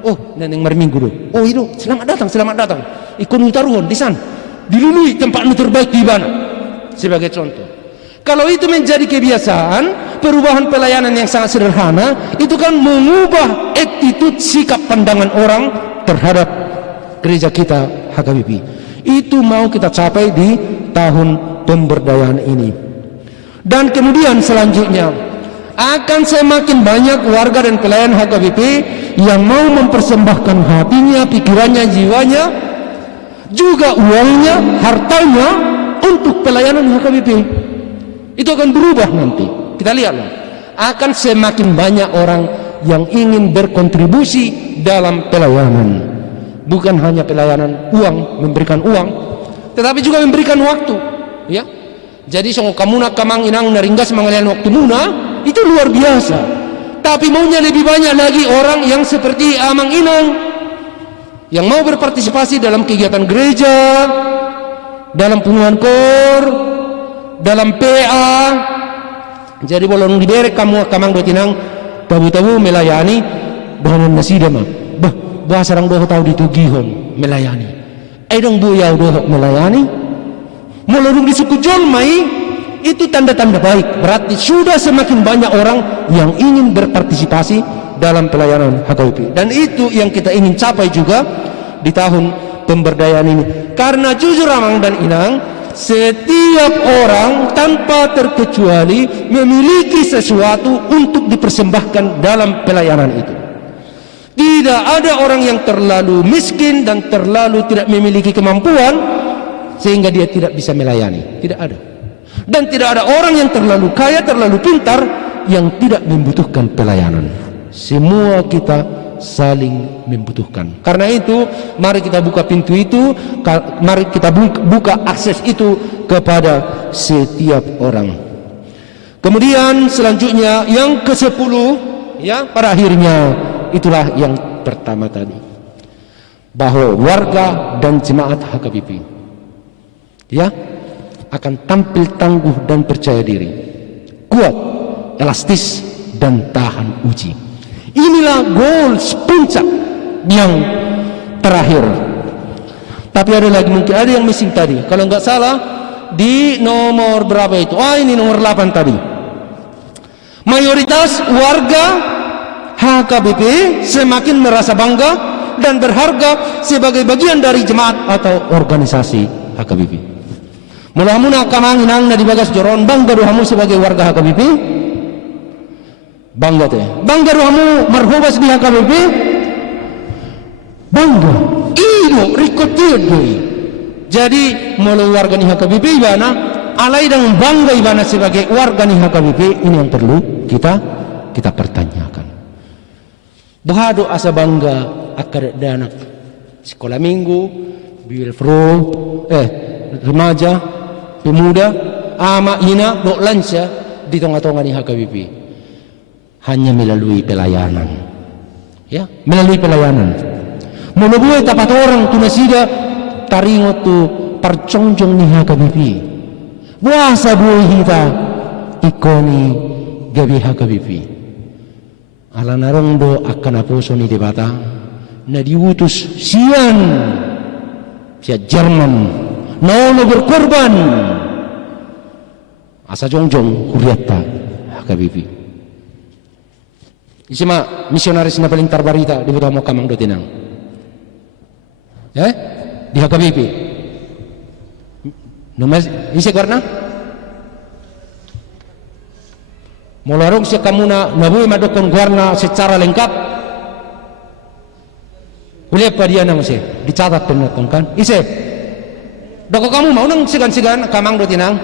oh neneng minggu do oh itu selamat datang ikon taruhon di sana dilului tempat nu terbaik di mana sebagai contoh. Kalau itu menjadi kebiasaan perubahan pelayanan yang sangat sederhana itu kan mengubah attitude sikap pandangan orang terhadap gereja kita HKBP. Itu mau kita capai di tahun pemberdayaan ini. Dan kemudian selanjutnya akan semakin banyak warga dan pelayan HKBP yang mau mempersembahkan hatinya, pikirannya, jiwanya, juga uangnya, hartanya untuk pelayanan HKBP. Itu akan berubah nanti. Kita lihatlah. Akan semakin banyak orang yang ingin berkontribusi dalam pelayanan. Bukan hanya pelayanan uang, memberikan uang, tetapi juga memberikan waktu. Ya. Jadi song kamuna kamang inang naringgas mengalian waktu muna itu luar biasa. Tapi maunya lebih banyak lagi orang yang seperti amang inang yang mau berpartisipasi dalam kegiatan gereja, dalam pengumuman kor, dalam PA. Jadi bolong diberek kamu kamang dotinang tabu-tabu melayani dohanan nasida mah. Bahasa orang doh tahu ditugihon melayani. Dong buyau doh melayani. Mulai di suku Jolmai itu tanda-tanda baik. Berarti sudah semakin banyak orang yang ingin berpartisipasi dalam pelayanan HKBP. Dan itu yang kita ingin capai juga di tahun pemberdayaan ini. Karena jujur amang dan inang, setiap orang tanpa terkecuali memiliki sesuatu untuk dipersembahkan dalam pelayanan itu. Tidak ada orang yang terlalu miskin dan terlalu tidak memiliki kemampuan sehingga dia tidak bisa melayani. Tidak ada. Dan tidak ada orang yang terlalu kaya, terlalu pintar yang tidak membutuhkan pelayanan. Semua kita saling membutuhkan. Karena itu mari kita buka pintu itu, mari kita buka akses itu kepada setiap orang. Kemudian selanjutnya yang ke-10 ya, pada akhirnya itulah yang pertama tadi, bahwa warga dan jemaat HKBP ya akan tampil tangguh dan percaya diri, kuat, elastis dan tahan uji. Inilah goals puncak yang terakhir. Tapi ada lagi, mungkin ada yang missing tadi. Kalau nggak salah di nomor berapa itu? Ini nomor 8 tadi. Mayoritas warga HKBP semakin merasa bangga dan berharga sebagai bagian dari jemaat atau organisasi HKBP. Mula-mula kamanginang na dibagas joron bangga dohamu sebagai warga HKBP. Bangga teh. Bangga dohamu marhubas di HKBP. Bangga. Iyo rikotirdoi. Jadi mulai warga ni HKBP ibana alai dengan bangga ibana sebagai warga ni HKBP, ini yang perlu kita pertanyakan. Bahado asa bangga akar danak sekolah minggu, bilfro, remaja, pemuda, ama ina, dok lansia di tengah-tengah ni HKBP. Hanya melalui pelayanan. Ya, melalui pelayanan. Menubuhi tapat orang tunasida taringot tu percongjong ni HKBP. Buasa buhi kita ikoni gabi HKBP. Ala narong do akan aposo ni debata na diutus sian Jerman nono berkorban asa jongjong huriatta HKBP. Isima misionaris na paling tarbarita di Butamo Kamang Dotinang. Di HKBP. Numas isi karena Molarong siya kamuna nabuhi madokon guarna secara lengkap. Uli apa dia nang sih dicatat penonton kan? Ise, doko kamu mau nang sigan-sigan kamang do tinang.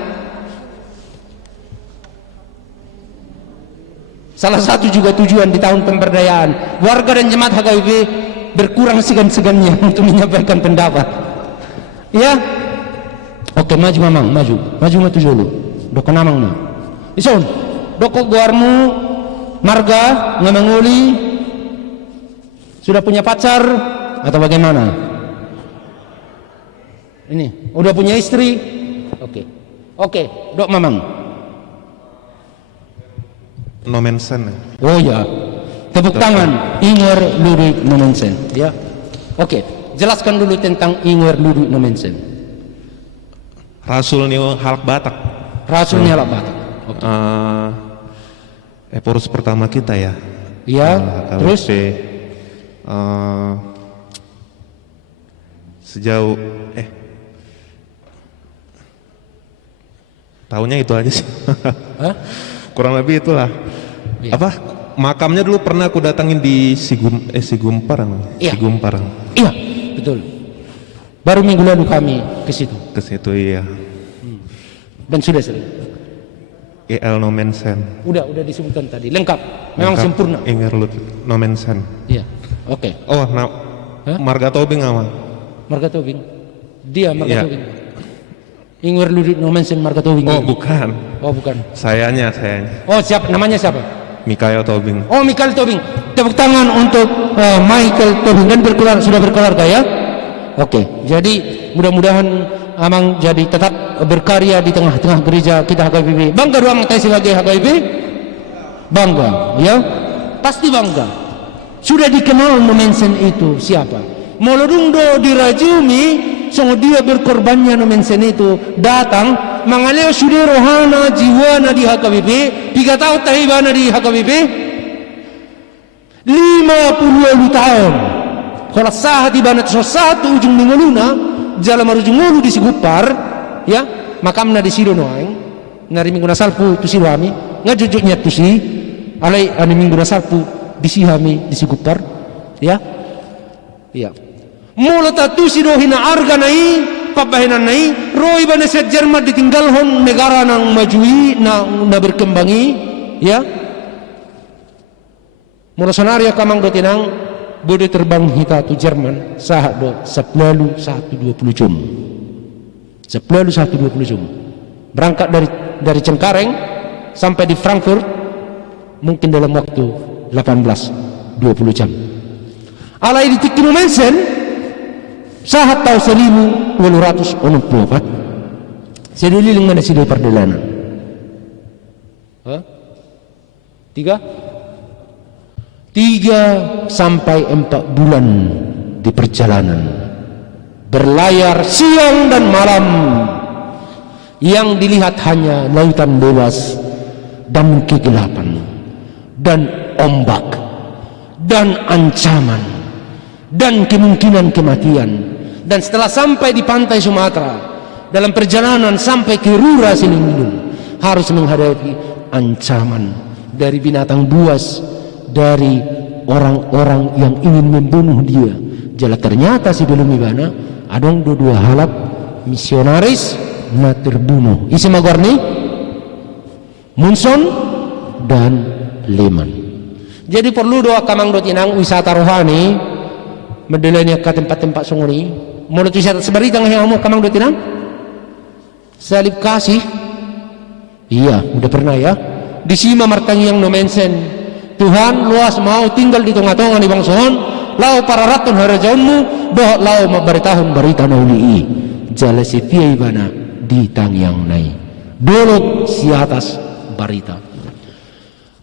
Salah satu juga tujuan di tahun pemberdayaan warga dan jemaat HKBP berkurang segan-segannya untuk menyampaikan pendapat. Ya, oke maju mamang, maju dulu. Doko namang na. Ison, doko guarmu marga ngamanguli sudah punya pacar atau bagaimana? Ini udah punya istri? Oke, dok mamang. Nomensen. Oh ya, tepuk tangan Inger Ludwig Nomensen. Ya, oke. Jelaskan dulu tentang Inger Ludwig Nomensen. Rasul Neo Halak Batak. Rasul Neo Halak Batak. Porus pertama kita ya. Iya. Terus sejauh tahunnya itu aja sih. Hah? Kurang lebih itulah. Iya. Apa makamnya dulu pernah aku datangin di Sigumparang. Iya. Sigumparang. Iya, betul. Baru minggu lalu kami ke situ. Ke situ iya. Dan sudah sering. EL Nomensen. Udah disebutkan tadi. Lengkap. Memang Lengkap. sempurna. Inger Nomensen. Iya. Oke. Oh, Hah? Marga Tobing apa? Marga Tobing. Dia Marga Iya. Tobing. Inger Ludwig Nomensen Marga Tobing. Oh, bukan. Oh, bukan. Sayanya. Oh, siapa namanya siapa? Mikael Tobing. Oh, Michael Tobing. Tepuk tangan untuk Michael Tobing dan sudah berkeluarga ya. Oke. Jadi mudah-mudahan Amang jadi tetap berkarya di tengah-tengah gereja kita HKBP. Bangga doang saya sebagai HKBP? Bangga, ya? Pasti bangga. Sudah dikenal Nomensen itu siapa? Molodungdo dirajumi, songo dia berkorbannya Nomensen itu datang mengalih sudah rohana jiwana di HKBP 3 tahun tahibana di HKBP 50 tahun kalau sah di bana satu ujung minguluna jalan marujung ngulu di Sigupar ya makamna di Sidono aing nari mingguna salpu tu silami ngajujuknya tu si alai anu mingguna salpu di Sihami di Sigupar ya iya mula tatu sidohina arga nai pabahinan nai roi bana set Jerman ditinggal hon negara nang majui na berkembangi ya mula sonaria kamang do tinang bude terbang hita tu Jerman sah do 10 120 jam 10 120 jam berangkat dari Cengkareng sampai di Frankfurt mungkin dalam waktu 18 20 jam alai di Tikino Mensen sahat tahu 1264 sedililing mana sidai perdelanan 3 sampai 4 bulan di perjalanan berlayar siang dan malam yang dilihat hanya lautan bebas dan kegelapan dan ombak dan ancaman dan kemungkinan kematian. Dan setelah sampai di pantai Sumatera dalam perjalanan sampai ke Rura Silingdung harus menghadapi ancaman dari binatang buas, dari orang-orang yang ingin membunuh dia. Jala ternyata sebelum ibana adong dua halap misionaris na terbunuh isi magwarni Munson dan Leman. Jadi perlu doa kamang do tinang wisata rohani medelanya ke tempat-tempat sunguni mulut wisata sebarita ngahiamu kamang do tinang salib kasih iya udah pernah ya di Sima Martangyang Nomensen Tuhan luas mau tinggal di tengah-tengah di bangsohon lau para ratun harajaunmu doh lau mabaritahun barita naulii jala setia ibana di tangyang nai dolog si atas barita.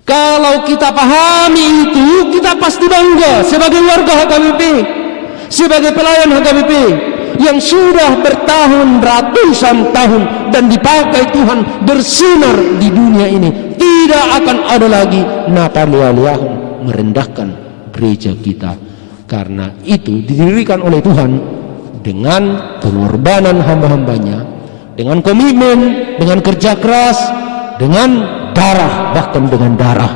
Kalau kita pahami itu kita pasti bangga sebagai warga HKBP, sebagai pelayan HKBP yang sudah bertahun ratusan tahun dan dipakai Tuhan bersinar di dunia ini. Tidak akan ada lagi napalialiahun merendahkan gereja kita, karena itu didirikan oleh Tuhan dengan pengorbanan hamba-hambanya, dengan komitmen, dengan kerja keras, dengan darah, bahkan dengan darah.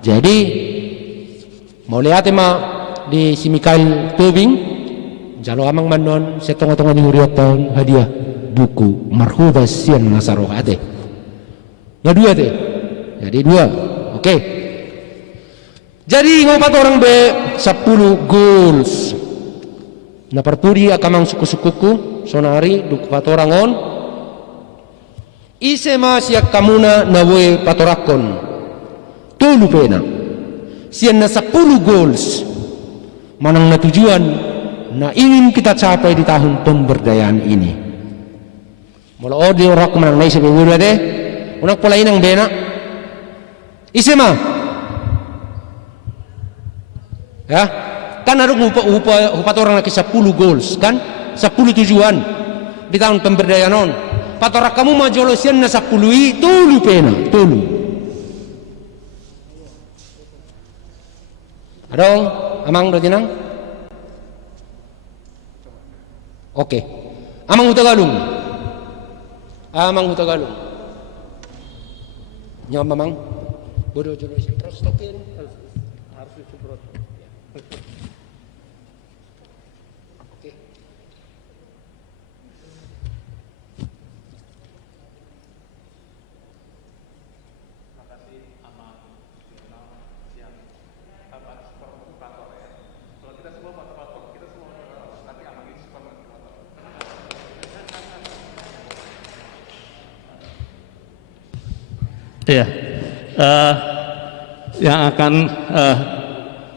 Jadi mau lihat di si Mikael Tobing jalo amang manon setengah-tengah di huriatan hadiah buku marhuda sian nasaroh ate ya dua teh, jadi dua. Oke, jadi ngopat orang be 10 goals na perpudi akamang suku-sukuku sonari duk patorangon ise siak kamuna nawe patorakon tulu pena sian na 10 goals manang na tujuan na ingin kita capai di tahun pemberdayaan ini. Mula odi orang menang naik sebelum deh unak pola inang bena ise ya kan ada upat orang lagi 10 goals kan 10 tujuan di tahun pemberdayaan on patorak kamu majolosian na 10 tulu pena tulu adong amang do jenang oke amang utagalung nyawa mamang bodoh jolosian prostokin harus disemprot. Oke. Iya, yang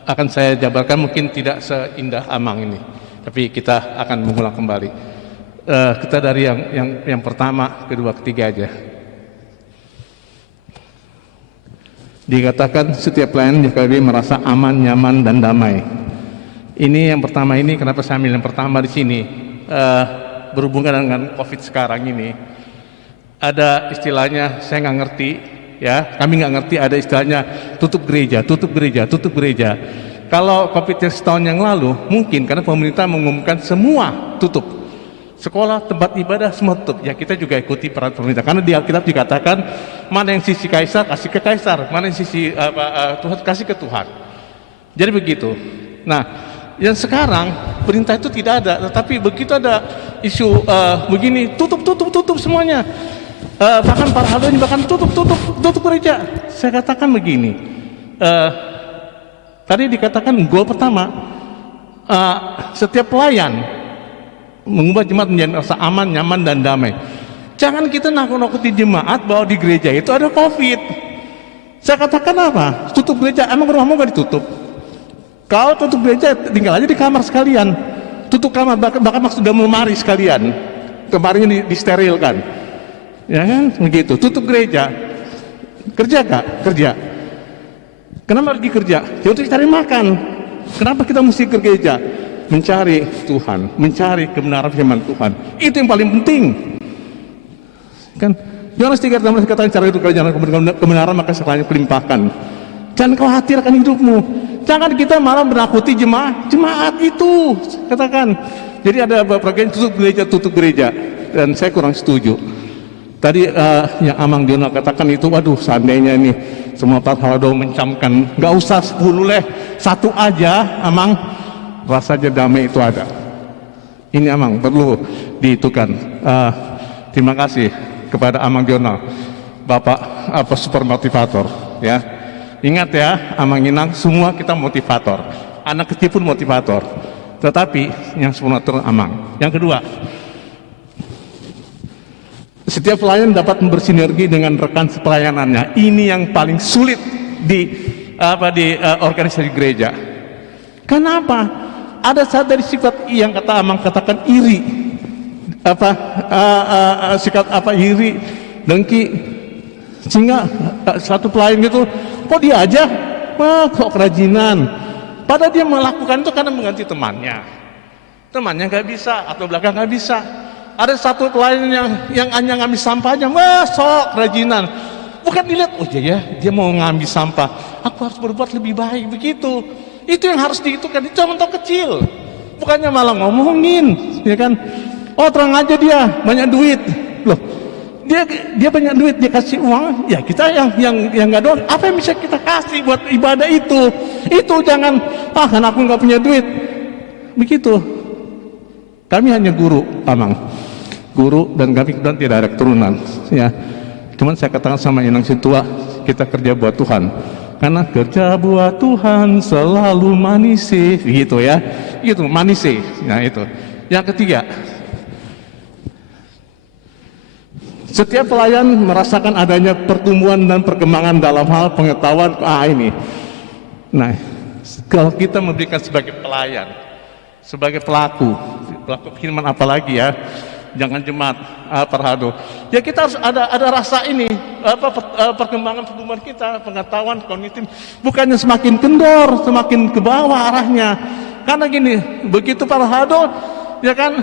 akan saya jabarkan mungkin tidak seindah Amang ini, tapi kita akan mengulang kembali. Kita dari yang pertama, kedua, ketiga aja. Dikatakan setiap pelayan di KBB merasa aman, nyaman, dan damai. Ini yang pertama ini, kenapa saya ambil yang pertama di sini? Berhubungan dengan COVID sekarang ini, ada istilahnya saya nggak ngerti. Ya, kami nggak ngerti ada istilahnya tutup gereja. Kalau COVID setahun yang lalu, mungkin karena pemerintah mengumumkan semua tutup. Sekolah, tempat ibadah, semua tutup. Ya kita juga ikuti peran pemerintah. Karena di Alkitab dikatakan, mana yang sisi kaisar, kasih ke kaisar. Mana yang sisi Tuhan, kasih ke Tuhan. Jadi begitu. Nah, yang sekarang, perintah itu tidak ada. Tetapi begitu ada isu begini, tutup semuanya. Bahkan para hamba ini bahkan tutup gereja. Saya katakan begini, tadi dikatakan goal pertama, setiap pelayan mengubah jemaat menjadi rasa aman, nyaman, dan damai. Jangan kita nakut-nakuti jemaat bahwa di gereja itu ada COVID. Saya katakan apa? Tutup gereja, emang rumahmu gak ditutup? Kalau tutup gereja, tinggal aja di kamar sekalian. Tutup kamar, bahkan sudah lemari sekalian. Kemarin disterilkan. Ya kan, begitu. Tutup gereja. Kerja kak? Kerja. Kenapa pergi kerja? Ya untuk cari makan. Kenapa kita mesti ke gereja? Mencari Tuhan, mencari kebenaran firman Tuhan. Itu yang paling penting. Kan? Yohanes 3:16 katakan cara itu kerajaan kebenaran maka segalanya kulimpahkan. Jangan khawatir akan hidupmu. Jangan kita malah menakuti jemaat itu. Katakan. Jadi ada bagian tutup gereja. Dan saya kurang setuju. Tadi yang Amang Dional katakan itu, waduh seandainya ini semua Pak Halado mencamkan, nggak usah 10 leh, 1 aja Amang, rasanya damai itu ada. Ini Amang perlu dihitungkan. Terima kasih kepada Amang Dional, Bapak super motivator ya. Ingat ya, Amang Inang semua kita motivator, anak kecil pun motivator. Tetapi yang motivator Amang. Yang kedua, setiap pelayan dapat bersinergi dengan rekan sepelayanannya. Ini yang paling sulit di organisasi gereja. Kenapa? Ada saat dari sifat yang kata Amang katakan iri, sikap iri, dengki, sehingga satu pelayan gitu, kok dia aja, kok kerajinan. Padahal dia melakukan itu karena mengganti temannya nggak bisa atau belakang nggak bisa. Ada satu pelayan yang hanya ngambil sampah aja, sok kerajinan. Bukan dilihat, oh iya ya, dia mau ngambil sampah, aku harus berbuat lebih baik, begitu. Itu yang harus dihitungkan, itu contoh kecil. Bukannya malah ngomongin, ya kan? Oh terang aja dia, banyak duit. Loh, Dia banyak duit, dia kasih uang, ya kita yang nggak doang, apa yang bisa kita kasih buat ibadah itu? Itu jangan, kan aku nggak punya duit. Begitu. Kami hanya guru, Amang. Guru dan kami kemudian tidak ada keturunan, ya. Cuman saya katakan sama Inang Situa, kita kerja buat Tuhan. Karena kerja buat Tuhan selalu manisi, gitu ya. Gitu, manisi. Nah, itu. Yang ketiga, setiap pelayan merasakan adanya pertumbuhan dan perkembangan dalam hal pengetahuan ini. Nah, kalau kita memberikan sebagai pelayan, sebagai pelaku firman apalagi ya, jangan jemaat Parhado. Ya kita harus ada rasa ini, perkembangan pertumbuhan kita, pengetahuan kognitif, bukannya semakin kendor, semakin ke bawah arahnya. Karena gini, begitu Parhado, ya kan,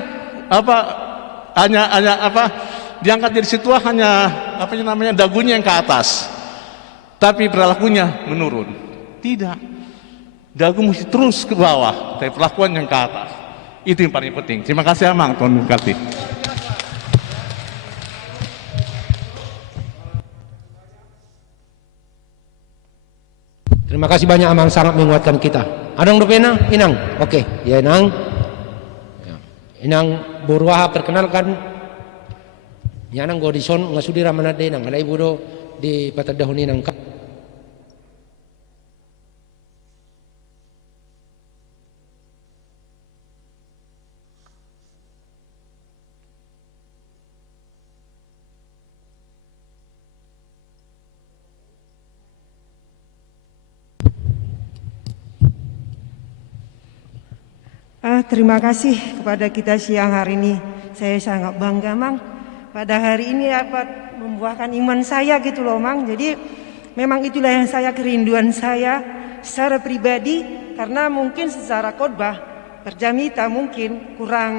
hanya diangkat dari situ hanya dagunya yang ke atas, tapi perilakunya menurun. Tidak, dagu mesti terus ke bawah, tapi perlakuan yang ke atas. Itu yang paling penting. Terima kasih Amang, Tuhan memberkati. Terima kasih banyak Amang, sangat menguatkan kita. Adang dopena, Inang. Oke, ya Inang. Inang Burwaha perkenalkan. Yanang godison ngasudi ramanade nang alai budo di patadahuni nang ka. Terima kasih kepada kita siang hari ini. Saya sangat bangga, Mang. Pada hari ini dapat membuahkan iman saya gitu loh, Mang. Jadi memang itulah yang kerinduan saya secara pribadi, karena mungkin secara khotbah perjamita mungkin kurang,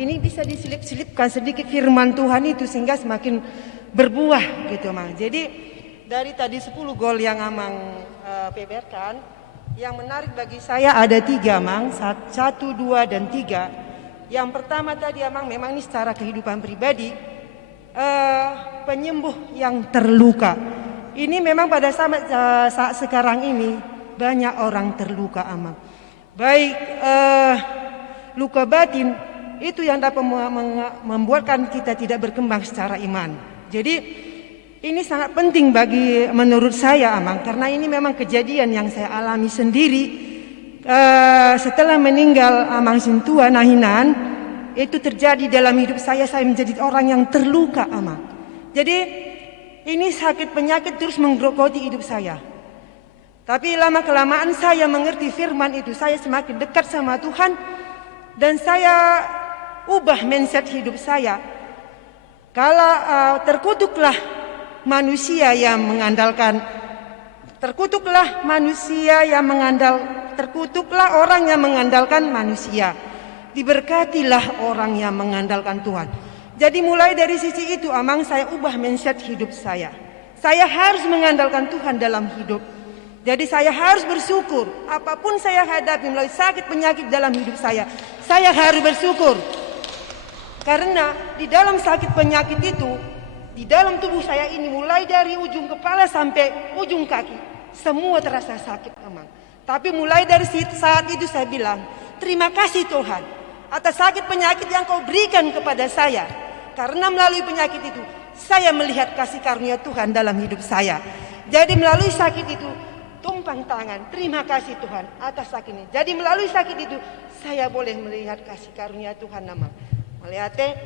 ini bisa diselip-selipkan sedikit firman Tuhan itu sehingga semakin berbuah gitu, Mang. Jadi dari tadi 10 gol yang Amang beberkan, yang menarik bagi saya ada 3, Mang. 1, 2, dan 3. Yang pertama tadi Amang, memang ini secara kehidupan pribadi, penyembuh yang terluka. Ini memang pada saat sekarang ini banyak orang terluka, Amang. Baik luka batin itu yang dapat membuatkan kita tidak berkembang secara iman. Jadi ini sangat penting menurut saya, Amang, karena ini memang kejadian yang saya alami sendiri. Setelah meninggal Amang Sintua Nahinan, itu terjadi dalam hidup saya menjadi orang yang terluka, Amang. Jadi ini sakit penyakit terus menggerogoti hidup saya. Tapi lama-kelamaan saya mengerti firman itu, saya semakin dekat sama Tuhan, dan saya ubah mindset hidup saya. Kalau terkutuklah manusia yang mengandalkan, terkutuklah orang yang mengandalkan manusia. Diberkatilah orang yang mengandalkan Tuhan. Jadi mulai dari sisi itu, Amang, saya ubah mindset hidup saya. Saya harus mengandalkan Tuhan dalam hidup. Jadi saya harus bersyukur. Apapun saya hadapi melalui sakit penyakit dalam hidup saya harus bersyukur. Karena di dalam sakit penyakit itu, di dalam tubuh saya ini, mulai dari ujung kepala sampai ujung kaki, semua terasa sakit, Amang. Tapi mulai dari saat itu saya bilang, terima kasih Tuhan atas sakit penyakit yang Kau berikan kepada saya. Karena melalui penyakit itu, saya melihat kasih karunia Tuhan dalam hidup saya. Jadi melalui sakit itu, tumpang tangan, terima kasih Tuhan atas sakit ini. Jadi melalui sakit itu, saya boleh melihat kasih karunia Tuhan, Amang. Melihatnya.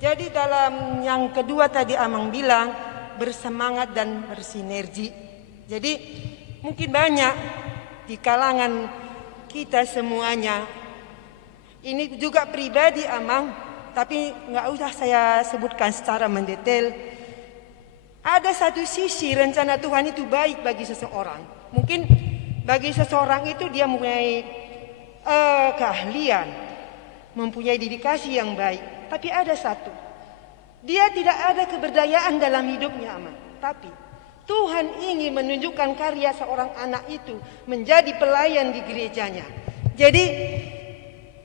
Jadi dalam yang kedua tadi Amang bilang bersemangat dan bersinergi. Jadi mungkin banyak di kalangan kita semuanya, ini juga pribadi Amang, tapi nggak usah saya sebutkan secara mendetail. Ada satu sisi rencana Tuhan itu baik bagi seseorang. Mungkin bagi seseorang itu dia mempunyai keahlian, mempunyai dedikasi yang baik. Tapi ada satu, dia tidak ada keberdayaan dalam hidupnya, Amang. Tapi Tuhan ingin menunjukkan karya seorang anak itu menjadi pelayan di gerejanya. Jadi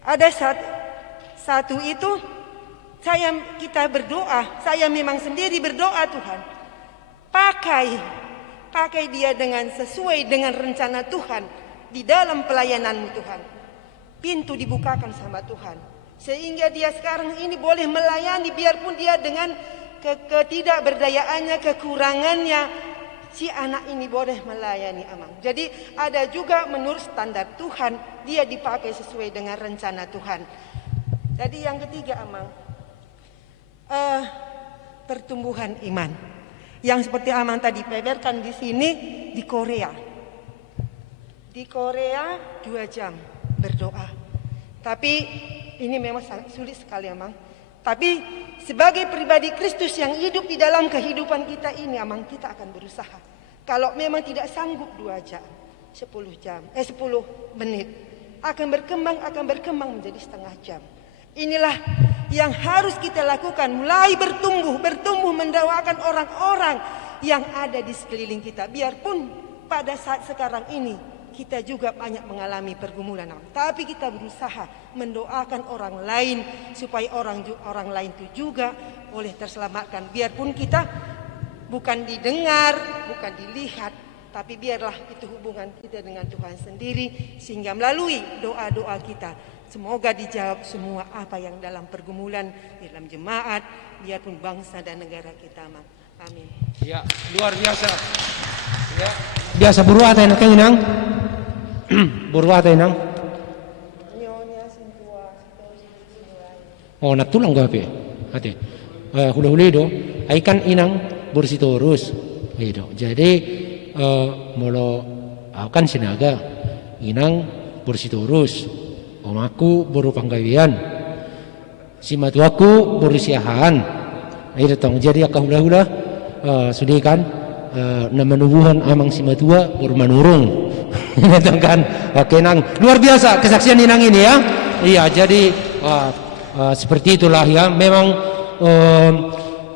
ada satu itu kita berdoa, saya memang sendiri berdoa, Tuhan, pakai dia dengan sesuai dengan rencana Tuhan di dalam pelayananmu, Tuhan. Pintu dibukakan sama Tuhan, sehingga dia sekarang ini boleh melayani, biarpun dia dengan ketidakberdayaannya, kekurangannya, si anak ini boleh melayani, Amang. Jadi ada juga menurut standar Tuhan, dia dipakai sesuai dengan rencana Tuhan. Jadi yang ketiga, Amang, pertumbuhan iman. Yang seperti Amang tadi beberkan di sini, di Korea. Di Korea 2 jam berdoa. Tapi ini memang sangat sulit sekali, Amang. Tapi sebagai pribadi Kristus yang hidup di dalam kehidupan kita ini, Amang, kita akan berusaha. Kalau memang tidak sanggup 2 jam, 10 menit, akan berkembang menjadi setengah jam. Inilah yang harus kita lakukan, mulai bertumbuh mendoakan orang-orang yang ada di sekeliling kita. Biarpun pada saat sekarang ini kita juga banyak mengalami pergumulan, tapi kita berusaha mendoakan orang lain supaya orang lain itu juga boleh terselamatkan. Biarpun kita bukan didengar, bukan dilihat, tapi biarlah itu hubungan kita dengan Tuhan sendiri, sehingga melalui doa-doa kita semoga dijawab semua apa yang dalam pergumulan di dalam jemaat, biarpun bangsa dan negara kita. Amin. Ya, luar biasa. Ya, biasa buruata yang kenang. Buruata yang oh, natulang gapi. Hati. Hula-hula itu, aikan inang bursitorus. Itu. Jadi molo akan sinaga inang bursitorus. Omaku buru panggawian. Si matuaku berusiahan. Itu tong. Jadi akah hula-hula sudah kan namanubuhan amang si matua baru manurung. Itu kan. Oke, nang luar biasa kesaksian inang ini ya. Iya, jadi seperti itulah ya. Memang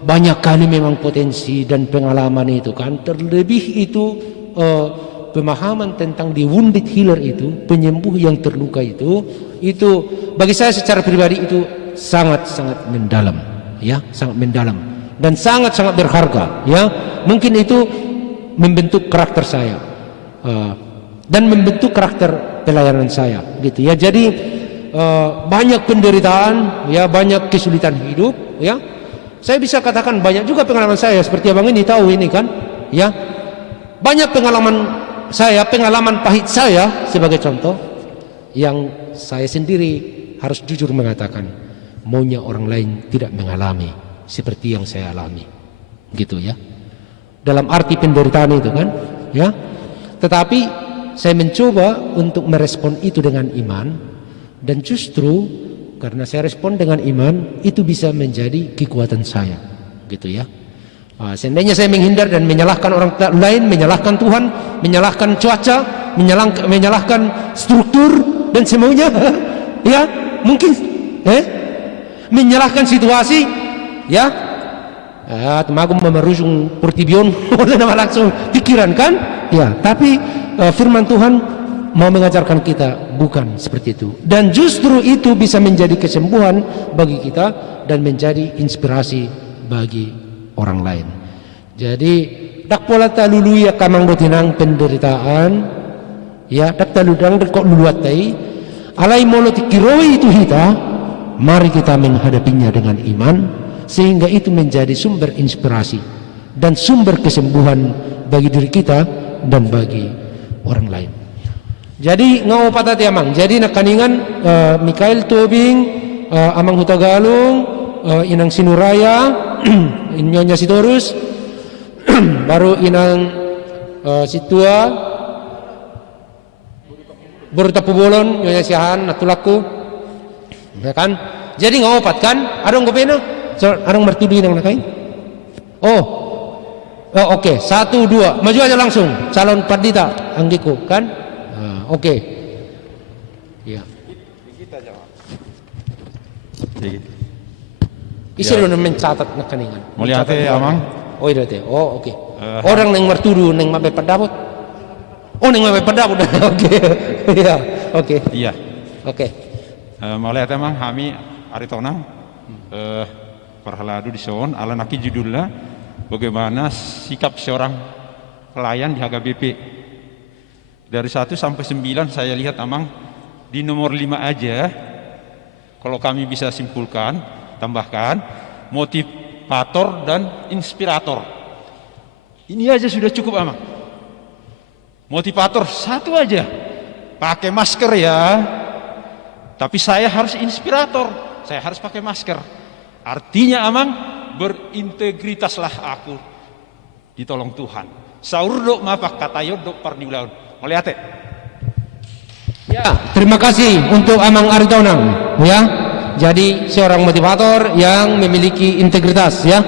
banyak kali memang potensi dan pengalaman itu kan. Terlebih itu pemahaman tentang the wounded healer itu, penyembuh yang terluka itu bagi saya secara pribadi itu sangat-sangat mendalam, ya, sangat mendalam dan sangat-sangat berharga, ya. Mungkin itu membentuk karakter saya dan membentuk karakter pelayanan saya, gitu ya. Jadi banyak penderitaan, ya, banyak kesulitan hidup, ya. Saya bisa katakan banyak juga pengalaman saya seperti abang ini tahu ini kan, ya. Banyak pengalaman saya, pengalaman pahit saya sebagai contoh yang saya sendiri harus jujur mengatakan maunya orang lain tidak mengalami seperti yang saya alami, gitu ya. Dalam arti penderitaan itu kan, ya. Tetapi saya mencoba untuk merespon itu dengan iman, dan justru karena saya respon dengan iman itu bisa menjadi kekuatan saya, gitu ya. Seandainya saya menghindar dan menyalahkan orang lain, menyalahkan Tuhan, menyalahkan cuaca, menyalahkan struktur dan semuanya, ya mungkin menyalahkan situasi, ya, temagung memerusung pertibion oleh nama langsung pikiran kan, ya. Tapi firman Tuhan mau mengajarkan kita bukan seperti itu, dan justru itu bisa menjadi kesembuhan bagi kita dan menjadi inspirasi bagi orang lain. Jadi dak pola talulu ya kamang dotinang penderitaan, ya, dak taludang kok luluatai alai molo tikiroi itu kita, mari kita menghadapinya dengan iman sehingga itu menjadi sumber inspirasi dan sumber kesembuhan bagi diri kita dan bagi orang lain. Jadi ngau patati amang. Jadi nakaningan Mikael Tobing, amang Hutagalung, inang Sinuraya, Nyonya Sitorus, baru inang Situa, Borutapubolon, Nyonya Siahan, Natulaku, ya kan? Jadi ngopat kan? Adong gopeno, adong mertudi nang nakain. Oh, oke. 1, 2, maju aja langsung. Calon Pardita, anggiku kan? Oke. Ya. Isi lo mencatat nakaningan. Mulia teh amang. Oh iya teh. Oh oke. Orang yang mertudu neng mabe pedabot. Oh neng mabe pedabot. Oke. Iya. Oke. Iya. Oke. Mulia teh amang kami aritona Perhaladu di son, ala naki judulnya bagaimana sikap seorang pelayan di HKBP. Dari 1 sampai 9 saya lihat Amang di nomor 5 aja, kalau kami bisa simpulkan, tambahkan, motivator dan inspirator. Ini aja sudah cukup Amang. Motivator 1 aja, pakai masker ya, tapi saya harus inspirator, saya harus pakai masker. Artinya Amang, berintegritaslah aku, ditolong Tuhan. Saur dok mapak kata dok pardiulaun. Melihat Ya, terima kasih untuk Amang Aritonang ya. Jadi seorang motivator yang memiliki integritas ya.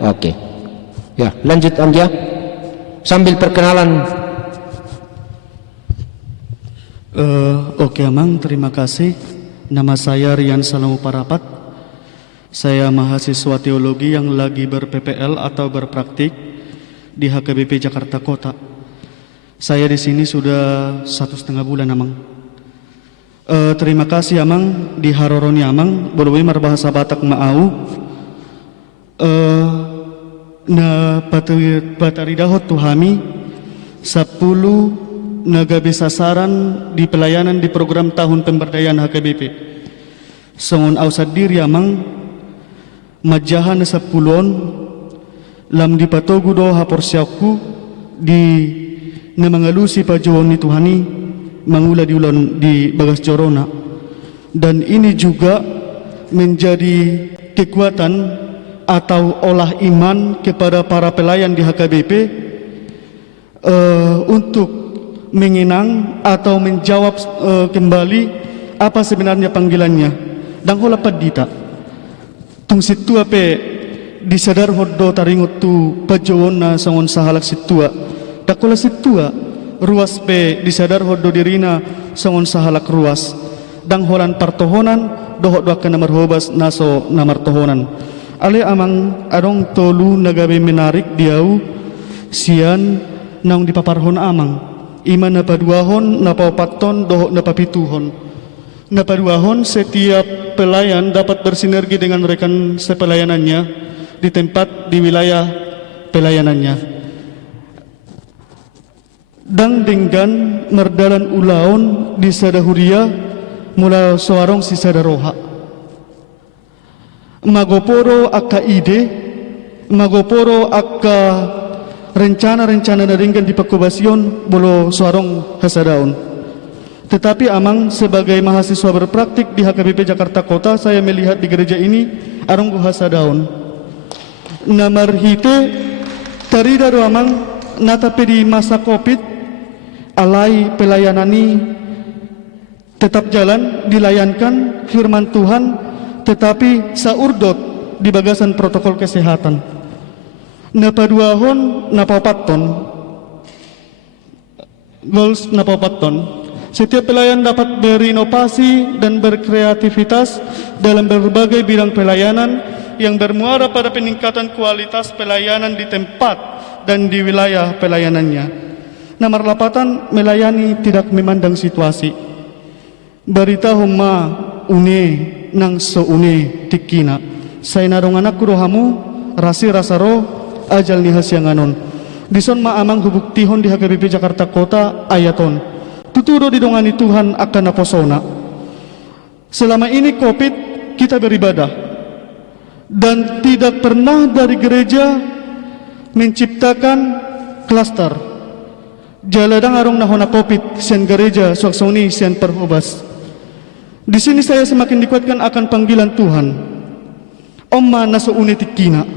Oke. Ya, lanjut Amja. Sambil perkenalan. Oke Amang, terima kasih. Nama saya Rian Salamu Parapat. Saya mahasiswa teologi yang lagi ber-PPL atau berpraktik di HKBP Jakarta Kota. Saya di sini sudah 1,5 bulan Amang. Terima kasih Amang di Haroroni Amang, boleh berbahasa Batak Maau. Na bataridahot tuhami 10 nagabe sasaran di pelayanan di program tahun pemberdayaan HKBP. Songon ausad diri Amang majahan na 10 lam di patogu do haporsyaku di na mangalusi pajuan ni Tuhani mangula di ulan di bagas jorona, dan ini juga menjadi kekuatan atau olah iman kepada para pelayan di HKBP untuk mengenang atau menjawab kembali apa sebenarnya panggilannya dan hola padita tung situa pe disadar hoddo taringot tu pajoon na sangon sahalak situa dakola situa ruas pe disadar hoddo dirina sangon sahalak ruas dang holan partohonan dohot doa kana marhobas naso namartohonan ale Amang adong tolu nagabe menarik diau sian naung dipaparhon Amang iman na paduahon na paupaton dohot na papituhon. Napaduahon, setiap pelayan dapat bersinergi dengan rekan sepelayanannya di tempat di wilayah pelayanannya. Dang dengan merdalan ulaon di sadahuria mula suarong si sadaroha. Magoporo akka ide, magoporo akka rencana-rencana naringgan di pakubasion bolo suarong hasadaon. Tetapi Amang sebagai mahasiswa berpraktik di HKBP Jakarta Kota, saya melihat di gereja ini arong guhasa daun. Namarhite tarida do Amang natape di masa Covid alai pelayanani tetap jalan dilayankan firman Tuhan, tetapi saurdot di bagasan protokol kesehatan. Napaduahon napapaton goals napapaton. Setiap pelayan dapat berinovasi dan berkreativitas dalam berbagai bidang pelayanan yang bermuara pada peningkatan kualitas pelayanan di tempat dan di wilayah pelayanannya. Nomor 8, melayani tidak memandang situasi. Barita humma une nang so une tikina. Saya narong anak kurohamu rasi rasaro ajal nihas yang anon. Dison ma Amang hubuktihon di HKBP Jakarta Kota ayaton. Tuturo didongani Tuhan akan naposona. Selama ini Covid kita beribadah dan tidak pernah dari gereja menciptakan klaster. Jaladang arong nahona Covid sian gereja suaksoni sian perhubas. Di sini saya semakin dikuatkan akan panggilan Tuhan. Omma naso unitikina.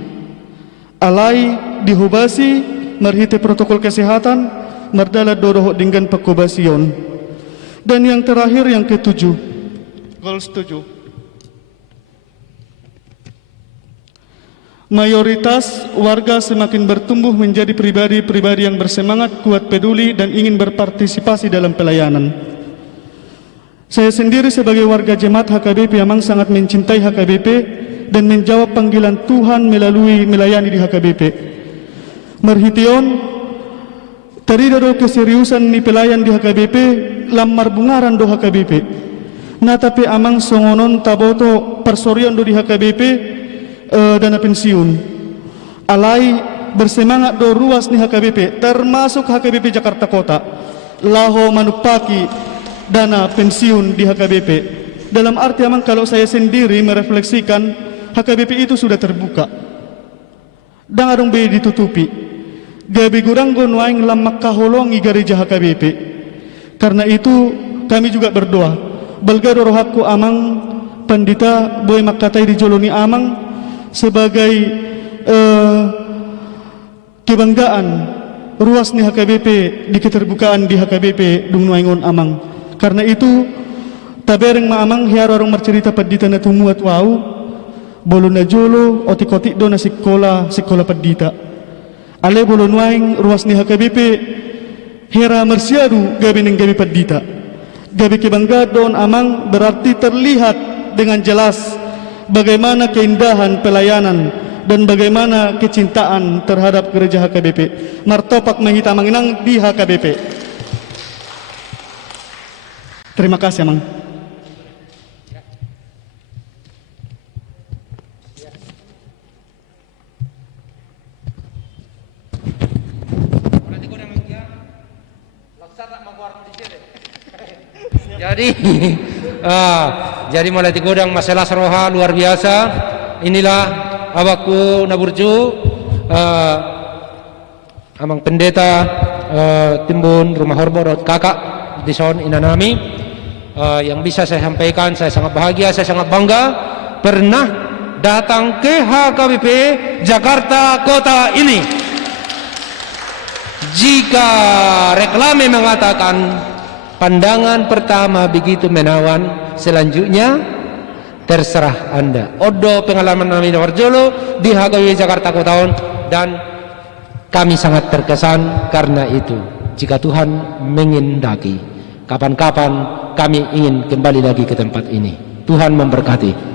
Alai dihubasi merhite protokol kesehatan merdala doroh dengan pakubasion. Dan yang terakhir yang ke-7, goals 7, mayoritas warga semakin bertumbuh menjadi pribadi-pribadi yang bersemangat, kuat, peduli dan ingin berpartisipasi dalam pelayanan. Saya sendiri sebagai warga jemaat HKBP Amang sangat mencintai HKBP dan menjawab panggilan Tuhan melalui melayani di HKBP. Merhition tarida do keseriusan ni pelayan di HKBP lamar bungaran do HKBP. Nah tapi amang songonon taboto persorion do di HKBP dana pensiun. Alai bersemangat do ruas ni HKBP termasuk HKBP Jakarta Kota laho manupaki dana pensiun di HKBP. Dalam arti amang kalau saya sendiri merefleksikan HKBP itu sudah terbuka dan adong be ditutupi. Gabi gurang gonuaing lamak kaholongi gereja HKBP. Karena itu kami juga berdoa. Balgado rohakku amang pandita boy makatai di joloni amang sebagai kebanggaan ruas ni HKBP di keterbukaan di HKBP dung nuaingon amang. Karena itu tabereng ma amang hiar orang mercerita pandita na tumuat wau bolo na jolo otik-otik do na sekolah pandita. Ale bolo nuaing ruas ni HKBP hera mersiadu gabi neng gabi pandita. Gabi kebanggaan don amang berarti terlihat dengan jelas bagaimana keindahan pelayanan dan bagaimana kecintaan terhadap gereja HKBP. Martopak mahita manginang di HKBP. Terima kasih amang. Jadi mulai digodang masalah seroha luar biasa. Inilah awakku naburju amang pendeta timbun rumah horborot kakak di son inanami yang bisa saya sampaikan. Saya sangat bahagia, saya sangat bangga pernah datang ke HKBP Jakarta Kota ini. Jika reklame mengatakan pandangan pertama begitu menawan, selanjutnya terserah Anda. Odo pengalaman kami di Warjolo di HKBP Jakarta Kota dan kami sangat terkesan karena itu. Jika Tuhan mengendaki, kapan-kapan kami ingin kembali lagi ke tempat ini. Tuhan memberkati.